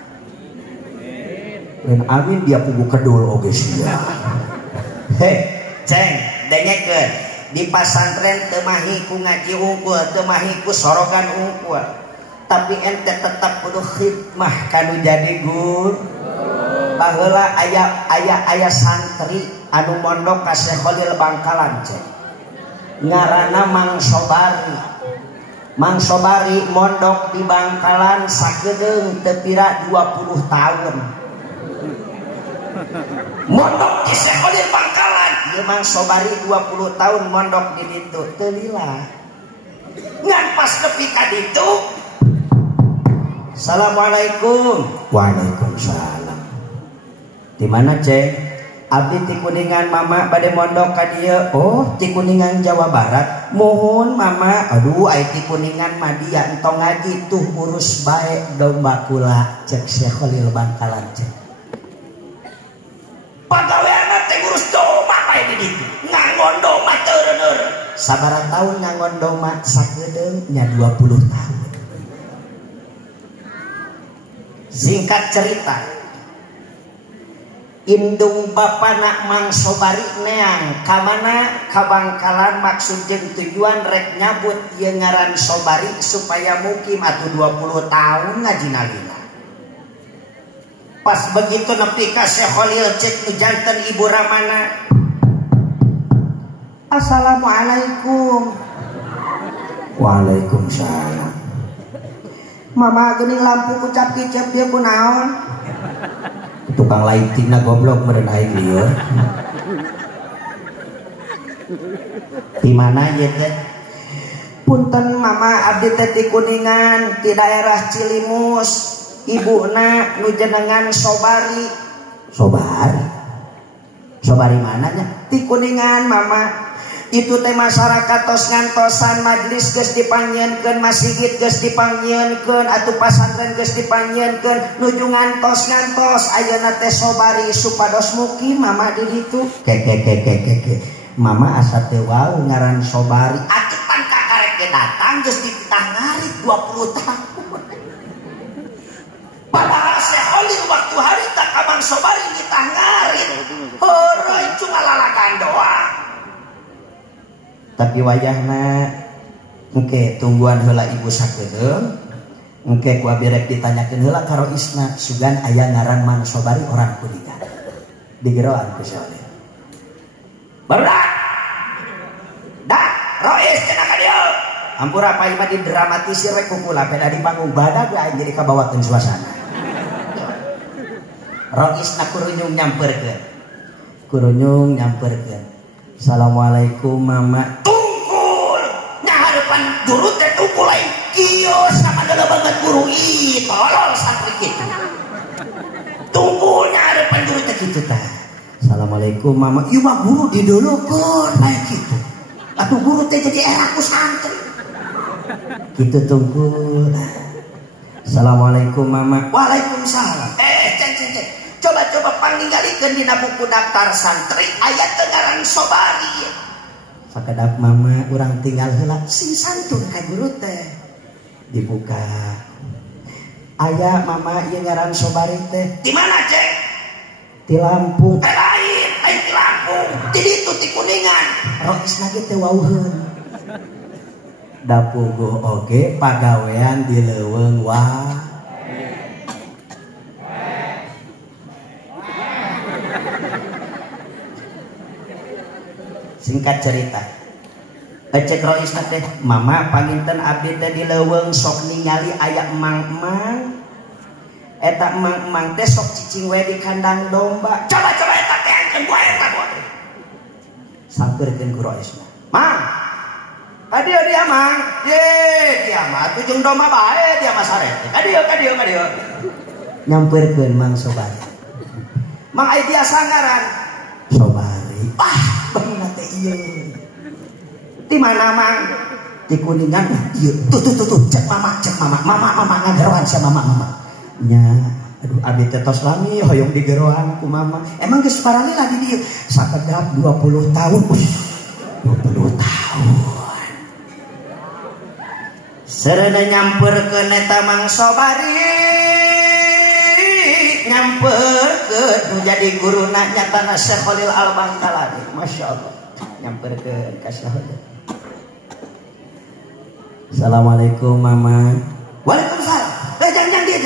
Dan amin dia pugu kedul oge sia. Ceng dengekeun di pasantren teu mahi ku ngaji unggul, teu mahi ku sorogan unggul. Tapi ente tetap kudu khidmah kanu jadi guru. Baheula aya santri anu mondok ka Syekh Khalil Bangkalan cek. Ngaranna Mang Sobari. Mang Sobari mondok di Bangkalan sakedeung teu pira 20 tahun. Mondok di Syekh Khalil Bangkalan, ieu Mang Sobari 20 tahun mondok di ditu teu lila. Ngan pas nepi ka ditu Assalamualaikum. Waalaikumsalam. Di mana cek? Abdi ti Kuningan mama bade mondok ka dieu. Oh, ti Kuningan Jawa Barat. Mohon mama. Aduh, ai ti Kuningan mah dia entong ngaji tuh urus bae domba kula cek Syekh Khalil Bangkalan cek. Pagaweana teh urus domba bae di ditu. Ngangon domba teureuneur. Sabaraha taun ngangon domba sakedeung nya 20 tahun. Singkat cerita, indung bapana Mang Sobari neang kamana ka Bangkalan maksud jeung tujuan rek nyabut ieu ngaran Sobari supaya mukim atuh 20 tahun ngajina-gina. Pas begitu nepi ka Syekh Khalil cek nu janten Ibu Ramana. Assalamualaikum. Waalaikumsalam. Mama geuning lampu ucap kicep dia kunaon? Tukang lightingna goblok meureun aing lieur. Di mana ieu teh? Punten mama abdi teh ti Kuningan ti daerah Cilimus. Ibuna nu jenengan Sobari. Sobari. Sobari mana nya? Ti Kuningan mama. Itu teh masyarakat tos ngantosan majlis geus dipangieunkeun, masjid geus dipangieunkeun, atuh pasantren geus dipangieunkeun, nuju ngantos ayeuna teh Sobari supados mukim mama di ditu. Ke. Mama asa teu wau ngaran Sobari. Atuh pan kakarek ge datang geus dititah ngarit 20 tahun. Padahal Syekh Khalil waktu harita ka Mang Sobari dititah ngarit. Heureui cuma lalakan doang. Tapi wayahna engke tungguan heula ibu sakedeung engke ku abi rek ditanyakeun heula ka Roisna sugan aya ngaran Mang Sobari orang Kuningan digeroan ku Syekh. Berat. Dah, Rois cenah ka dieu. Ampura pai mah didramatisir rek ku kula peda di panggung badag aing jadi kabawakeun suasana. Roisna kurunyung nyamperkeun. Assalamualaikum mama. Tungkul ngaharepan guru teh tungkul lain kios sama dalam banget guru ih tolol santri kitu. Tungkul ngaharepan guru teh kitu tah. Assalamualaikum mama. Ieu mah guru dideuleukkeun lain kitu. Atuh guru teh jadi eraku santri. Kitu tungkul. Assalamualaikum mama. Waalaikumsalam. Ceng. Coba paninggalikeun dina buku daftar santri aya teu ngaran Sobari. Sakedap mama urang tinggal heula Sing santun ka guru teh. Dibuka. Aya mama ieu ngaran Sobari teh. Di mana cek? Di Lampung. Lain di Lampung. Di ditu ti Kuningan. Roisna ge teu wauheun. Da puguh oge pagawean di leuweung wah. Singkat cerita, cek Roisna teh, mama panginten abdi teh di leuweung sok ningali aya emang-emang. Eta emang-emang teh sok cicing we di kandang domba. Coba eta teh engkeun gua eta gua. Sampeurkeun ku Roisna. Mang, kadieu dia mang. Ye, dia mah tuh jeung domba bae dia mah sarete. Kadieu. Nyampeurkeun Mang Sobari. Mang aya dia sangaran Sobari. Bener teh ieu. Di mana mang? Di Kuningan. Ieu. Tuh cek mama ngageroan sama mama. Nya, aduh abdi teh tos lami hoyong digeroan ku mama. Emang geus paralila di dieu. Sakedap 20 tahun. 20 tahun. Serena nyamperkeun eta Mang Sobari. Nyamperkeun nu jadi guruna nyatana Syekh Khalil Al-Bangkalan. Masyaallah. Nyamperkeun ka Syekh Khalil. Assalamualaikum mama. Waalaikumsalam. Jangan dia.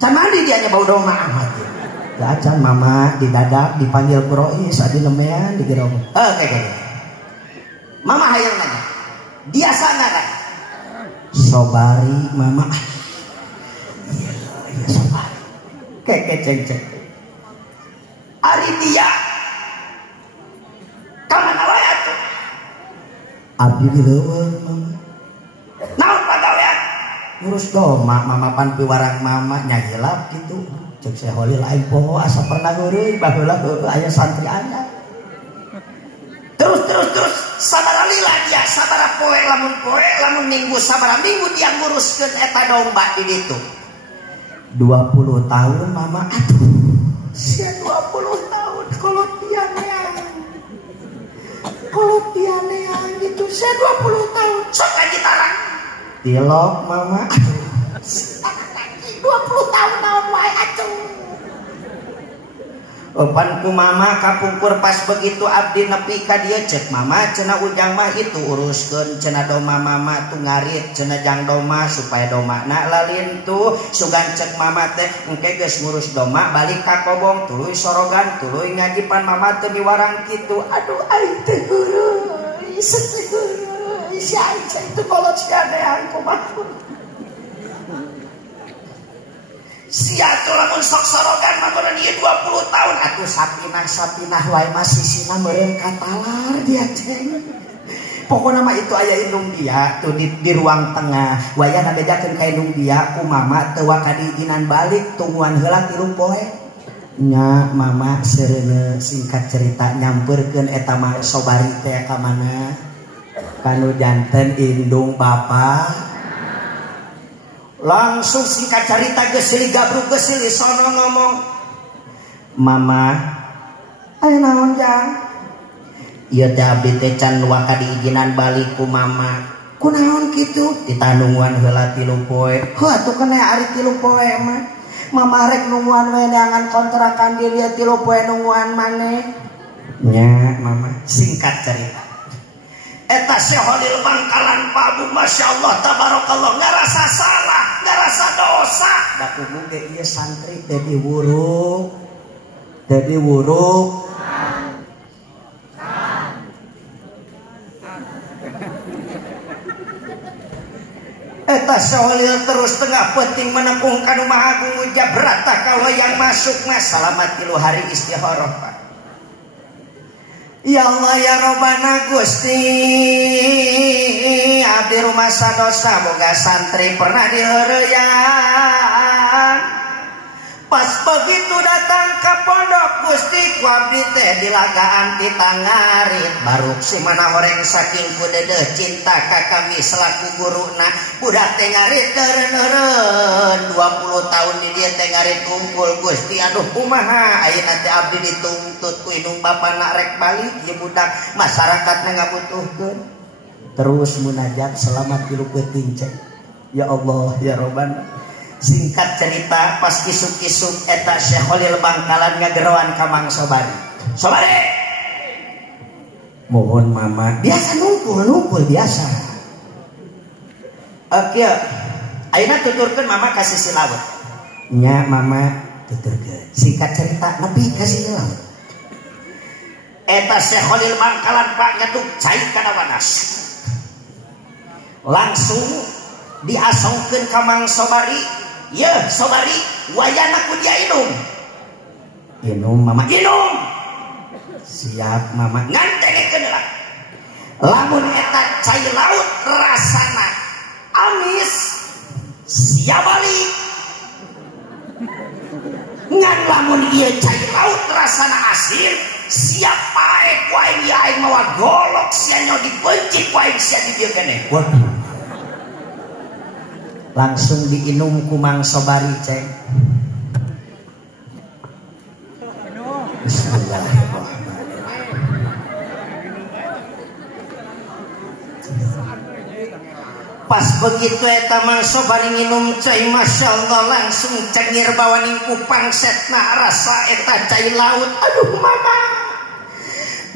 Can mandi dia nya bau domba amat ya. Teu acan mama didadak dipanggil ku Rois adi lemean digerong. Oke. Mama hayang nanya. Dia sangaran Sobari mama. Iya Sobari. Cek. Ari dia kamana wae atuh? Abdi di leuweung mama. Naon pagawean? ngurus doma mama pan piwarang mama nya hilap gitu cek saya Holil aing poho asa pernah heureuy baheula aya santri aya terus sabaraha lila dia sabaraha poe lamun minggu sabaraha minggu dia nguruskeun eta domba di ditu 20 tahun mama aduh sia 20 tahun kalau tianean gitu sia 20 tahun sok kajitarang tilok mama aduh 20 tahun naon wae atuh Opan ku mama kapungkur pas begitu abdi nepi ka dieu cek mama cenah ujang mah itu uruskeun cenah doma mama tu ngarit cenah jang doma supaya domana lalin tuh sugan cek mama teh engke geus ngurus doma balik ka kobong tuluy sorogan tuluy ngaji pan mama teu diwarang kitu aduh aing teh heureui si Aisyah itu kolot sianean kumaha sia tuh lamun sok sorogan mah mun ieu 20 tahun atuh sapinah wae mah sisina meureun katalar dia ceng pokona mah itu aya indung dia tuh di ruang tengah wayah ngabejakeun ka indung dia ku mama teu ka diizinan balik tungguan heula 3 poe nya mama seureuna singkat cerita nyampeurkeun eta mah sobari teh ka mana kanu janten indung bapak langsung singkat cerita gesili gabruk gesili sono ngomong mama ayo naon jang ieu teh abdi teh can waka diizinan balik ku mama kunaon kitu ditanungguan heula 3 poe heuh atuh kena ari 3 poe mah mama rek nungguan we neangan kontrakan di dieu 3 poe nungguan maneh nya mama singkat cerita eta Syekh Holil Bangkalan Pak Abu Masya Allah tabarakallah ngarasa salah ngarasa dosa da kudu ge ieu santri teh diwuruk eta Syekh Holil terus tengah penting menekung kanu maha agung ujab rata ka wayang masuk mas salamat 3 hari istikharah Pak. Ya Allah ya Robbana Gusti abdi rumah sadosa boga santri pernah diheureuyan pas begitu datang ke pondok Gusti ku abdi teh dilagaan ditangarit baruk si mana horeng saking kudeudeuh cinta ka kami selaku guruna budak teh ngarit teureun 20 tahun di dieu teh ngarit unggul Gusti aduh kumaha ayeuna teh abdi dituntut ku indung bapana rek balik ieu budak masyarakatna ngabutuhkeun terus munajat selamat tilu peuting cek ya Allah ya Robbana. Singkat cerita pas kisuk-kisuk eta Syekh Holil Bangkalan ngageroan ka Mang Sobari mohon mama biasa nungkul biasa oke ayeuna tuturkeun mama ka sisi laut nya mama tuturkeun singkat cerita nepi ka sisi laut eta Syekh Holil Bangkalan Pak ngeduk cai kana wanas langsung diasongkeun ka Mang Sobari ya Sobari wayana ku dia inum mama inum siap mama ngantengekeun lah lamun eta cai laut rasana amis siap balik ngan lamun ieu cai laut rasana asin siap pae ku aing aing mawa golok sia nyo dipencik ku aing sia di dieu keneh waduh langsung diinum ku Mang Sobari cek Bismillahirrahmanirrahim pas begitu eta Mang Sobari nginum cai Masya Allah langsung cengir bawaning kupang setna rasa eta cai laut aduh mama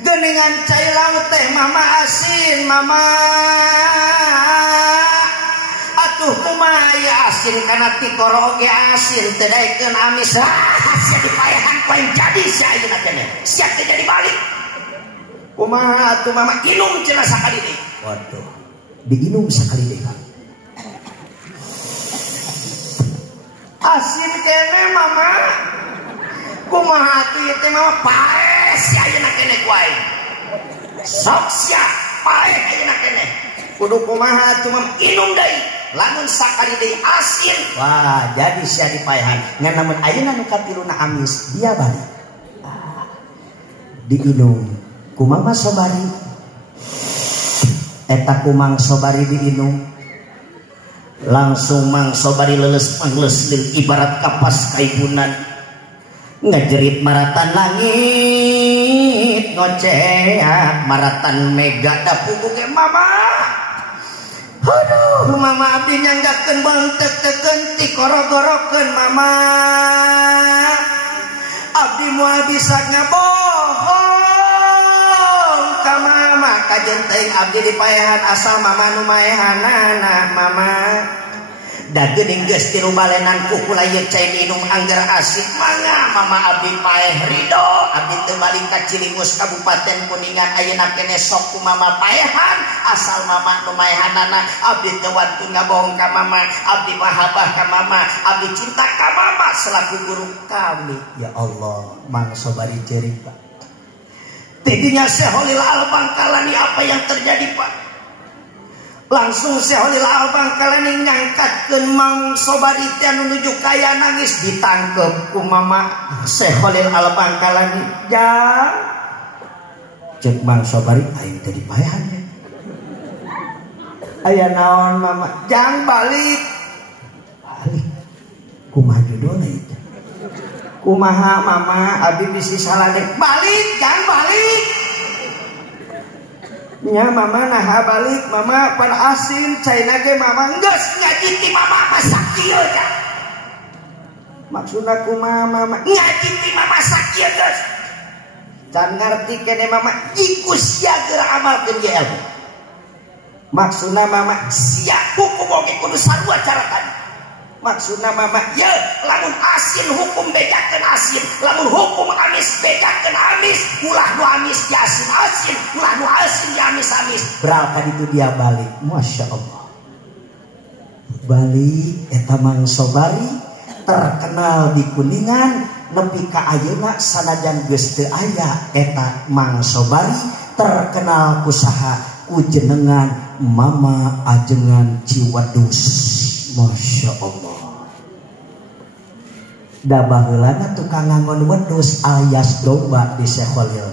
geningan cai laut teh mama asin mama atuh kumaha aya asin kana tikoro oge asin teu daekeun amis sia dipayahan poe jadi sia ayeuna teh siap teh jadi balik kumaha atuh mama inum cenah sakali deui waduh diinum sakali deui asin kene mama kumaha atuh ieu teh mama pae sia ayeuna kene ku aing sok sia pae ayeuna kene kudu kumaha atuh mama inum deui lamun sakali deui asin. Wah, jadi sia dipaehan. Ngan namun ayeuna nu katiluna amis, dia balik. Diinum ku Mama Sobari. Eta ku Mang Sobari diinum. Langsung Mang Sobari leles mangles ibarat kapas kaibunan. Ngejerit maratan langit, ngoceak maratan mega da pugu ge Mama. Aduh, Mama abdi nyanggakeun beunteuk-teukeun ti korogorokeun Mama. Abdi moal bisa ngabohong ka Mama. Kajen teuing abdi dipaehan asal Mama nu maehanana Mama. Da geuning geus tilu balenan ku kula ieu cai minum anggar asik mangga Mama abdi paeh ridho. Abdi teu balik ka Cilimus Kabupaten Kuningan ayeuna keneh sok ku Mama paehan asal Mama nu maehanana. Abdi teu wantun ngabohong ka Mama, abdi mahabah ka Mama, abdi cinta ka Mama selaku guru kami. Ya Allah, Mang Sobari ceurik Pak. Tidinya Seholil Al-Bangkalani apa yang terjadi Pak? Langsung Seholil Al-Bangkalani nyangkatkeun Mang Sobari teh nuju kaya nangis ditangkep ku Mama Seholil Al-Bangkalani. Jang Cek Mang Sobari aing teh dipaehan. Aya naon Mama? Jang balik. Balik. Kumaha judulna itu? Kumaha Mama? Abdi bisi salah dek. Balik, jang balik. Nya Mama naha balik. Mama pan asin caina ge Mama geus ngaji ti Mama masak kieu nya. Maksudna kumaha Mama? Ngaji ti Mama sakieu geus. Can ngarti kene Mama iku sia geura amalkeun ge ilmu. Maksudna Mama sia hukum oge kudu sarua carakan. Maksudna Mama ye lamun asin hukum bedakeun asin, lamun hukum amis bedakeun amis. Ulah nu amis di asin-asin, ulah nu asin di amis-amis. Beral ka ditu dia balik. Masya Allah. Balik eta Mang Sobari terkenal di Kuningan nepi ka ayeuna sanajan geus teu aya eta Mang Sobari terkenal kusaha ku jenengan Mama Ajengan Ciwadus. Masya Allah. Da baheulana tukang ngangon wedus alias domba di Seholil.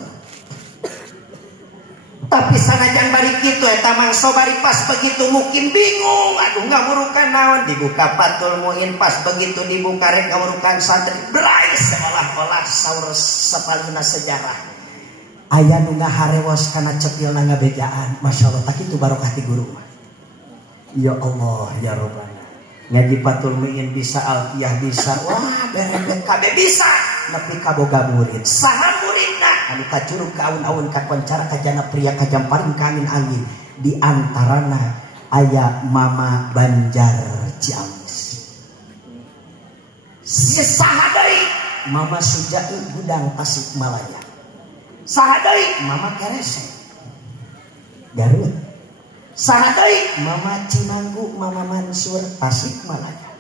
Tapi sanajan bari kitu eta Mang Sobari pas begitu mungkin bingung. Aduh ngamurukan naon dibuka Fathul Muin pas begitu dibuka rek ngamurukan santri berais seolah-olah saur sapaluna sejarah. Aya nu ngaharewos kana cepilna ngabejaan. Masya Allah tak kitu barokah ti guru. Ya Allah ya Rabbana. Ngaji Fathul Muin bisa, Alfiyah bisa, wah berenget Kabeh bisa. nepi ka boga murid. Saha muridna? Anu kacurug ka aun-aun ka koncara ka jana pria ka jamparing ka angin-angin. Di antarana aya Mama Banjar Ciamis. Saha deui? Mama Sujai Gudang Tasikmalaya. Saha deui? Mama Kerese Garut. Saha deui? Mama Cimanggu, Mama Mansur Tasikmalaya.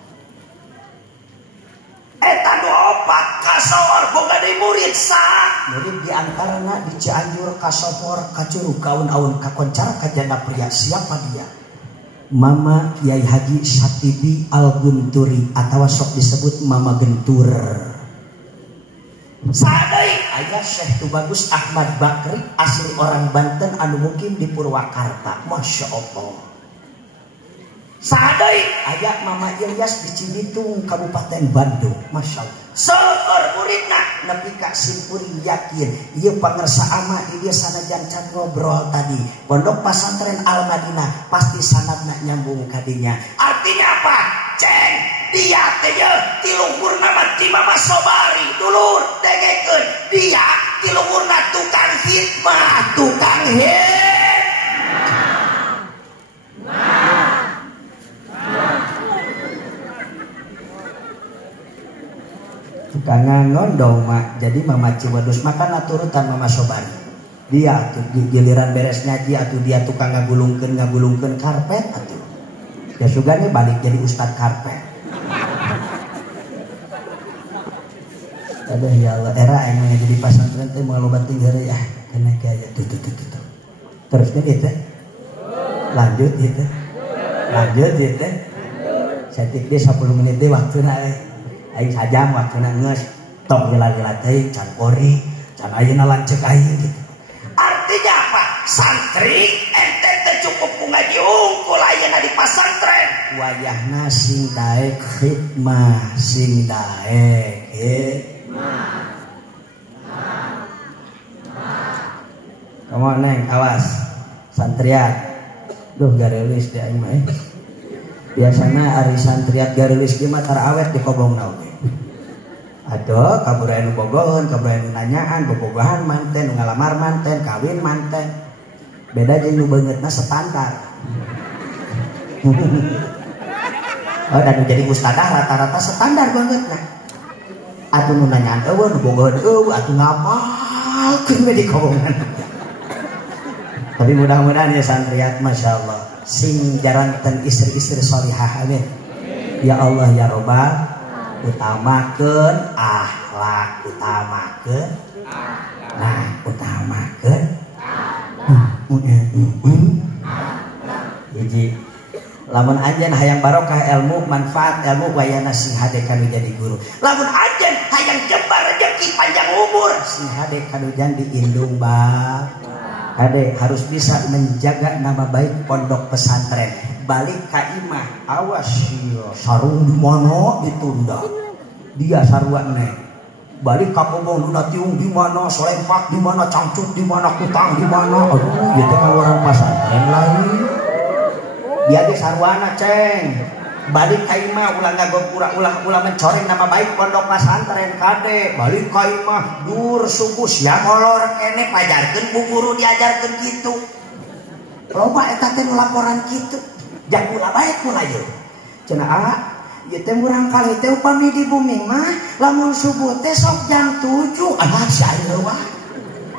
Eta nu opat kasohor boga deui murid saha? Murid di antarana di Cianjur, Kasopor, Kacurug, kaun-aun, kakoncara, kajana pria. Siapa dia? Mama Kiai Haji Satibi Al-Gunturi atau sok disebut Mama Gentur. Saha deui? Aya Syekh Tubagus Ahmad Bakri asli orang Banten anu mukim di Purwakarta. Masya Allah. Saha deui? Aya Mama Ilyas di Cibitung Kabupaten Bandung. Masya Allah. Seueur muridna Nepi ka simpuri yakin ieu pangersa ama di dia sanajan can ngobrol tadi Pondok Pesantren Al Madinah pasti sanadna nyambung kadinya. artinya apa? Ceng dia teh ti luhurna mah ti Mama Sobari dulur dengekeun dia ti luhurna tukang hikmah tukang tukang ngondong mak. Jadi Mama Ciwadus makan aturutan Mama Sobari. Dia tuh di giliran beres ngaji atuh dia tukang ngagulungkeun karpet atuh. Ya sugane balik jadi ustad karpet. Aduh ya Allah, era yang jadi pasantren teh mau loba tinggal ya. Kena kayak tuh. Terusnya gitu. Lanjut gitu. setik deh 10 menit deh waktuna aing sajam waktuna geus tong lila-lila teuing can pori can ayeuna lanceuk aing gitu. Artinya apa? Santri ente teh cukup ku ngaji unggul ayeuna di pasantren. Wayahna sing daek khidmah, sing daek Kamu neng, awas santriat. Duh garelis di aing mah. Biasana ari santriat garelis ge mah tarawet di kobongna oge. Aduh, kabur anu bogohan, kabur anu nanyaan, bobogohan manten, ngalamar manten, kawin manten. Beda jeung nu beungeutna standar. Oh, dan jadi ustadah rata-rata standar beungeutna. Atuh nu nanyaan eueuh, nu bogohan eueuh, atuh ngapalkeun we di kobongan. Tapi mudah-mudahan ya santriat Masya Allah sing jaranten istri-istri solihah amin. Ya Allah ya Robbal, utamakeun akhlak, utamakeun utamakeun hiji lamun anjeun hayang barokah ilmu manfaat ilmu wayana sing hade kanu jadi guru. Lamun anjeun hayang jembar rezeki panjang umur sing hade kanu jadi indung bab. Kade harus bisa menjaga nama baik pondok pesantren. Balik ka imah, awas ya sarung di mana ditunda. Dia sarwane. Balik ka kobong duna tiung di mana, solempak di mana, cangcut di mana, kutang di mana. Aduh, ieu teh kan orang pesantren lain. Dia ge sarwana, Ceng. Balik ka imah ulah ngagopura ulah mencoreng nama baik pondok pesantren kade. Balik ka imah dur suku sia kolor kene pajarkeun ku guru diajarkeun kitu. Loba eta teh laporan kitu. Jang ulah bae kula ieu. Cenah ieu teh urang kali teh upami di bumi mah lamun subuh teh sok jam 7 saeueuh wae.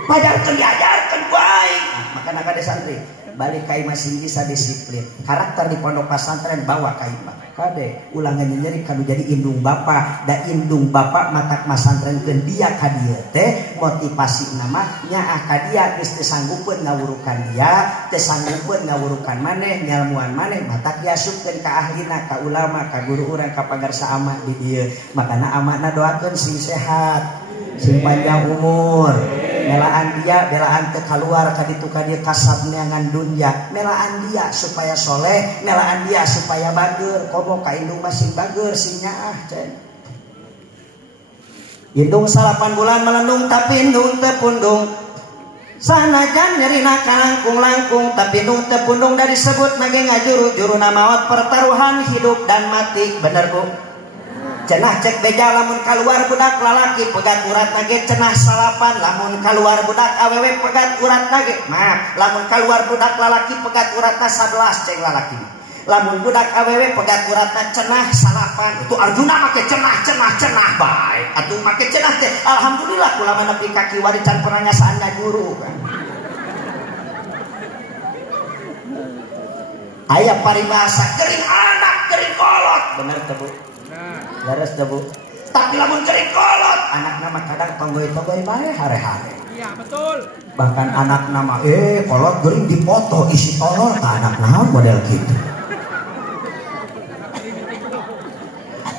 Pajarkeun diajarkeun bae. Makana kade santri balik ka imah sing bisa disiplin. Karakter di pondok pesantren bawa ka imah. Kade ulah nyeri kanu jadi indung bapa da indung bapa matak masantrenkeun dia ka dieu teh motivasi nama nyaah ka dia geus teu sanggupeun ngawurukan dia, teu sanggupeun ngawurukan maneh, nyalmuan maneh matak diasupkeun ka ahlina, ka ulama, ka guru urang, ka pagarsa ama di dieu. Makana amana doakeun sing sehat, sing panjang umur. Melaan dia, belaan teu kaluar ka ditu ka dieu kasab neangan dunya. Melaan dia supaya soleh, melaan dia supaya bageur. Komo ka indung masing bageur sing nyaah, Cen. Indung 8 bulan melendung tapi indung teu pundung. Sanajan nyerina kalangkung-langkung tapi indung teu pundung dari sebut mage ngajuru-juru maot pertaruhan hidup dan mati. Bener, Bu? Cenah cek beja lamun kaluar budak lalaki pegat urat nage cenah 8, lamun kaluar budak awewe pegat urat nage maaf lamun kaluar budak lalaki pegat uratna 11 cek lalaki. Lamun budak awewe pegat uratna cenah 8 itu Arjuna make cenah bae atuh make cenah teh alhamdulillah kula mah nepi ka kiwari can perangasaanna guru kan. Aya paribasa kering anak kering kolot bener teh Bu? Leres dah Bu. Tapi lamun kering kolot, anak nama kadang tonggoy-tonggoy bae hare-hare. Iya betul. Bahkan anak nama kolot geuring dipoto isi tolol ka anak naon model gitu.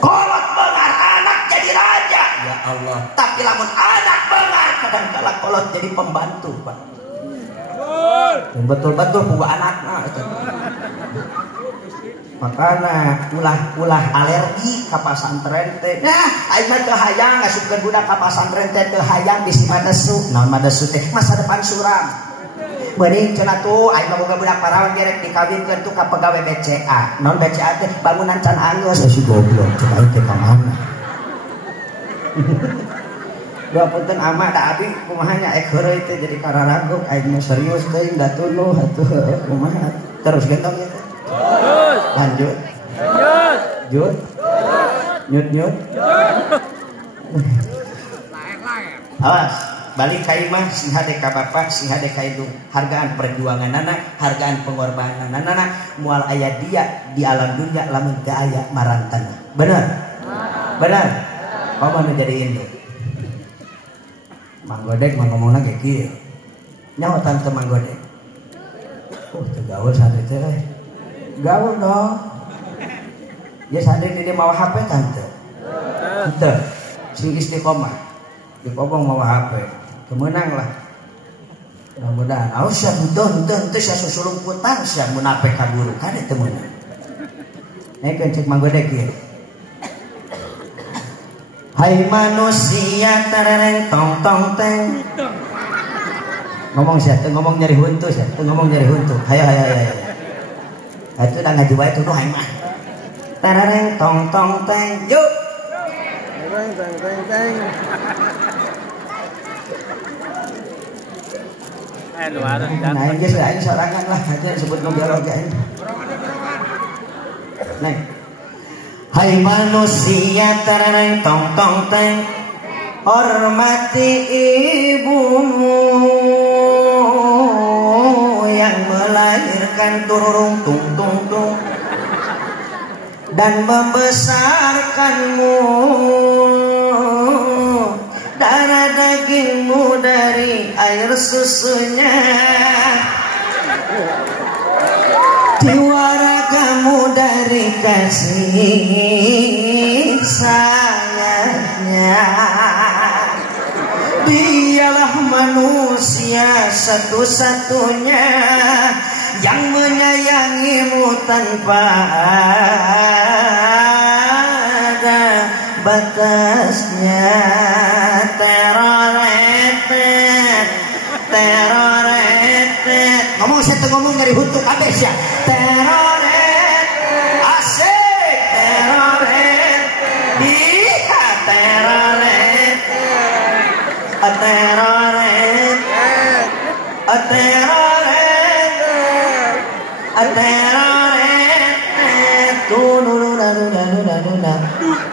Kolot beungar anak jadi raja. Ya Allah. Tapi lamun anak beungar kadang kala kolot jadi pembantu, Pak. Betul-betul puga anakna eta. Makana ulah alergi ka pasantren teh. Nah, aing mah teu hayang ngasupkeun budak ka pasantren teh teu hayang bisi madesu. Naon madesu teh? Masa depan suram. Mending cenah tuh aing mah boga budak parawan gerek dikawinkeun tuh ka pegawai BCA. Naon BCA teh? Bangunan can angeus. Si goblok cek aing teh ka mana? Dua punten ama da abi kumaha nya ek heureuy teh jadi kararagok aing mah serius teuing da tuluh atuh kumaha. Terus gendong ya teh. Lanjut. Jut. Nyut. Awas, balik ka imah sing hade ka bapa, sing hade ka indung. Hargaan perjuangan anak, hargaan pengorbanan anak, moal aya dia di alam dunya lamun teu aya marantana. Bener? Bener. Komo nu jadi indung. Mang Godek mah ngomongna ge kieu. Nyaho tante Mang Godek. Teu gaul santri teh. Gaul dong. Ya sadar dia mau HP tante. Tante, sing istiqomah. Di kopong mau HP. Kemenang lah. Mudah-mudahan. Awas ya henteu sia susulungkutan sia mun ape kaburu kan eta meunang. Nek cek manggodek ieu. Hai manusia tereng tong tong teng. Ngomong sia, ngomong nyari huntu sia, ngomong nyari huntu. Hayo. Atuh da ngaji wae tuh hai mah. Tereng tong tong teng. Yuk. Teng. Nah, ini saya sorangan lah aja sebut dialog ya. Neng. Hai manusia tereng tong tong teng, hormati ibumu yang melahirkan turung tung tung tung dan membesarkanmu, darah dagingmu dari air susunya, jiwa ragamu dari kasih sayangnya. Dialah manusia satu-satunya yang menyayangimu tanpa ada batasnya. Teroretet ngomong saya ngomong dari huntu kabeh sia. Teroret asik teroret iya teroret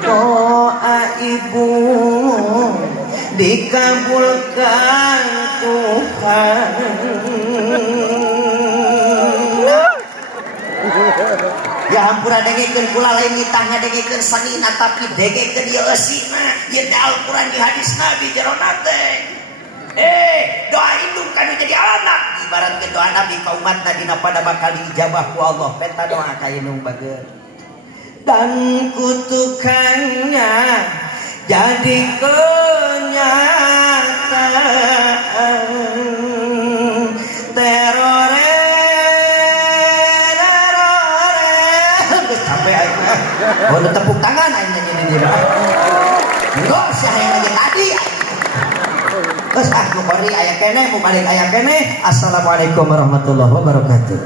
doa ibu dikabulkan Tuhan. Ya hampura dengekeun kula lain ngitah ngadengkeun sanina tapi dengekeun ieu eusina ieu teh Al-Qur'an di hadis Nabi jerona teh. Doa indung kanu jadi anak ibarat ke doa Nabi ka umatna dina pada bakal diijabah ku Allah. Peta doa ka indung bageun. Dan kutukannya jadi kenyataan. Sampai aja. Oh, tepuk tangan aja ini. Enggak usah yang lagi tadi. Terus aku kori aya kene, mau balik aya kene. Assalamualaikum warahmatullahi wabarakatuh.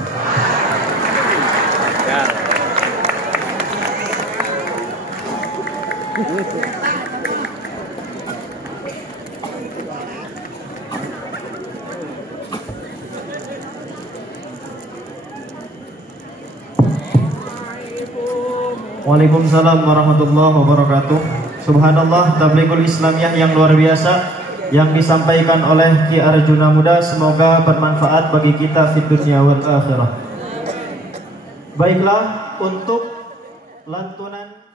Waalaikumsalam warahmatullahi wabarakatuh. Subhanallah, tabligul Islamiyah yang luar biasa yang disampaikan oleh Ki Arjuna Muda, semoga bermanfaat bagi kita di dunia wal akhirah. Baiklah, untuk lantunan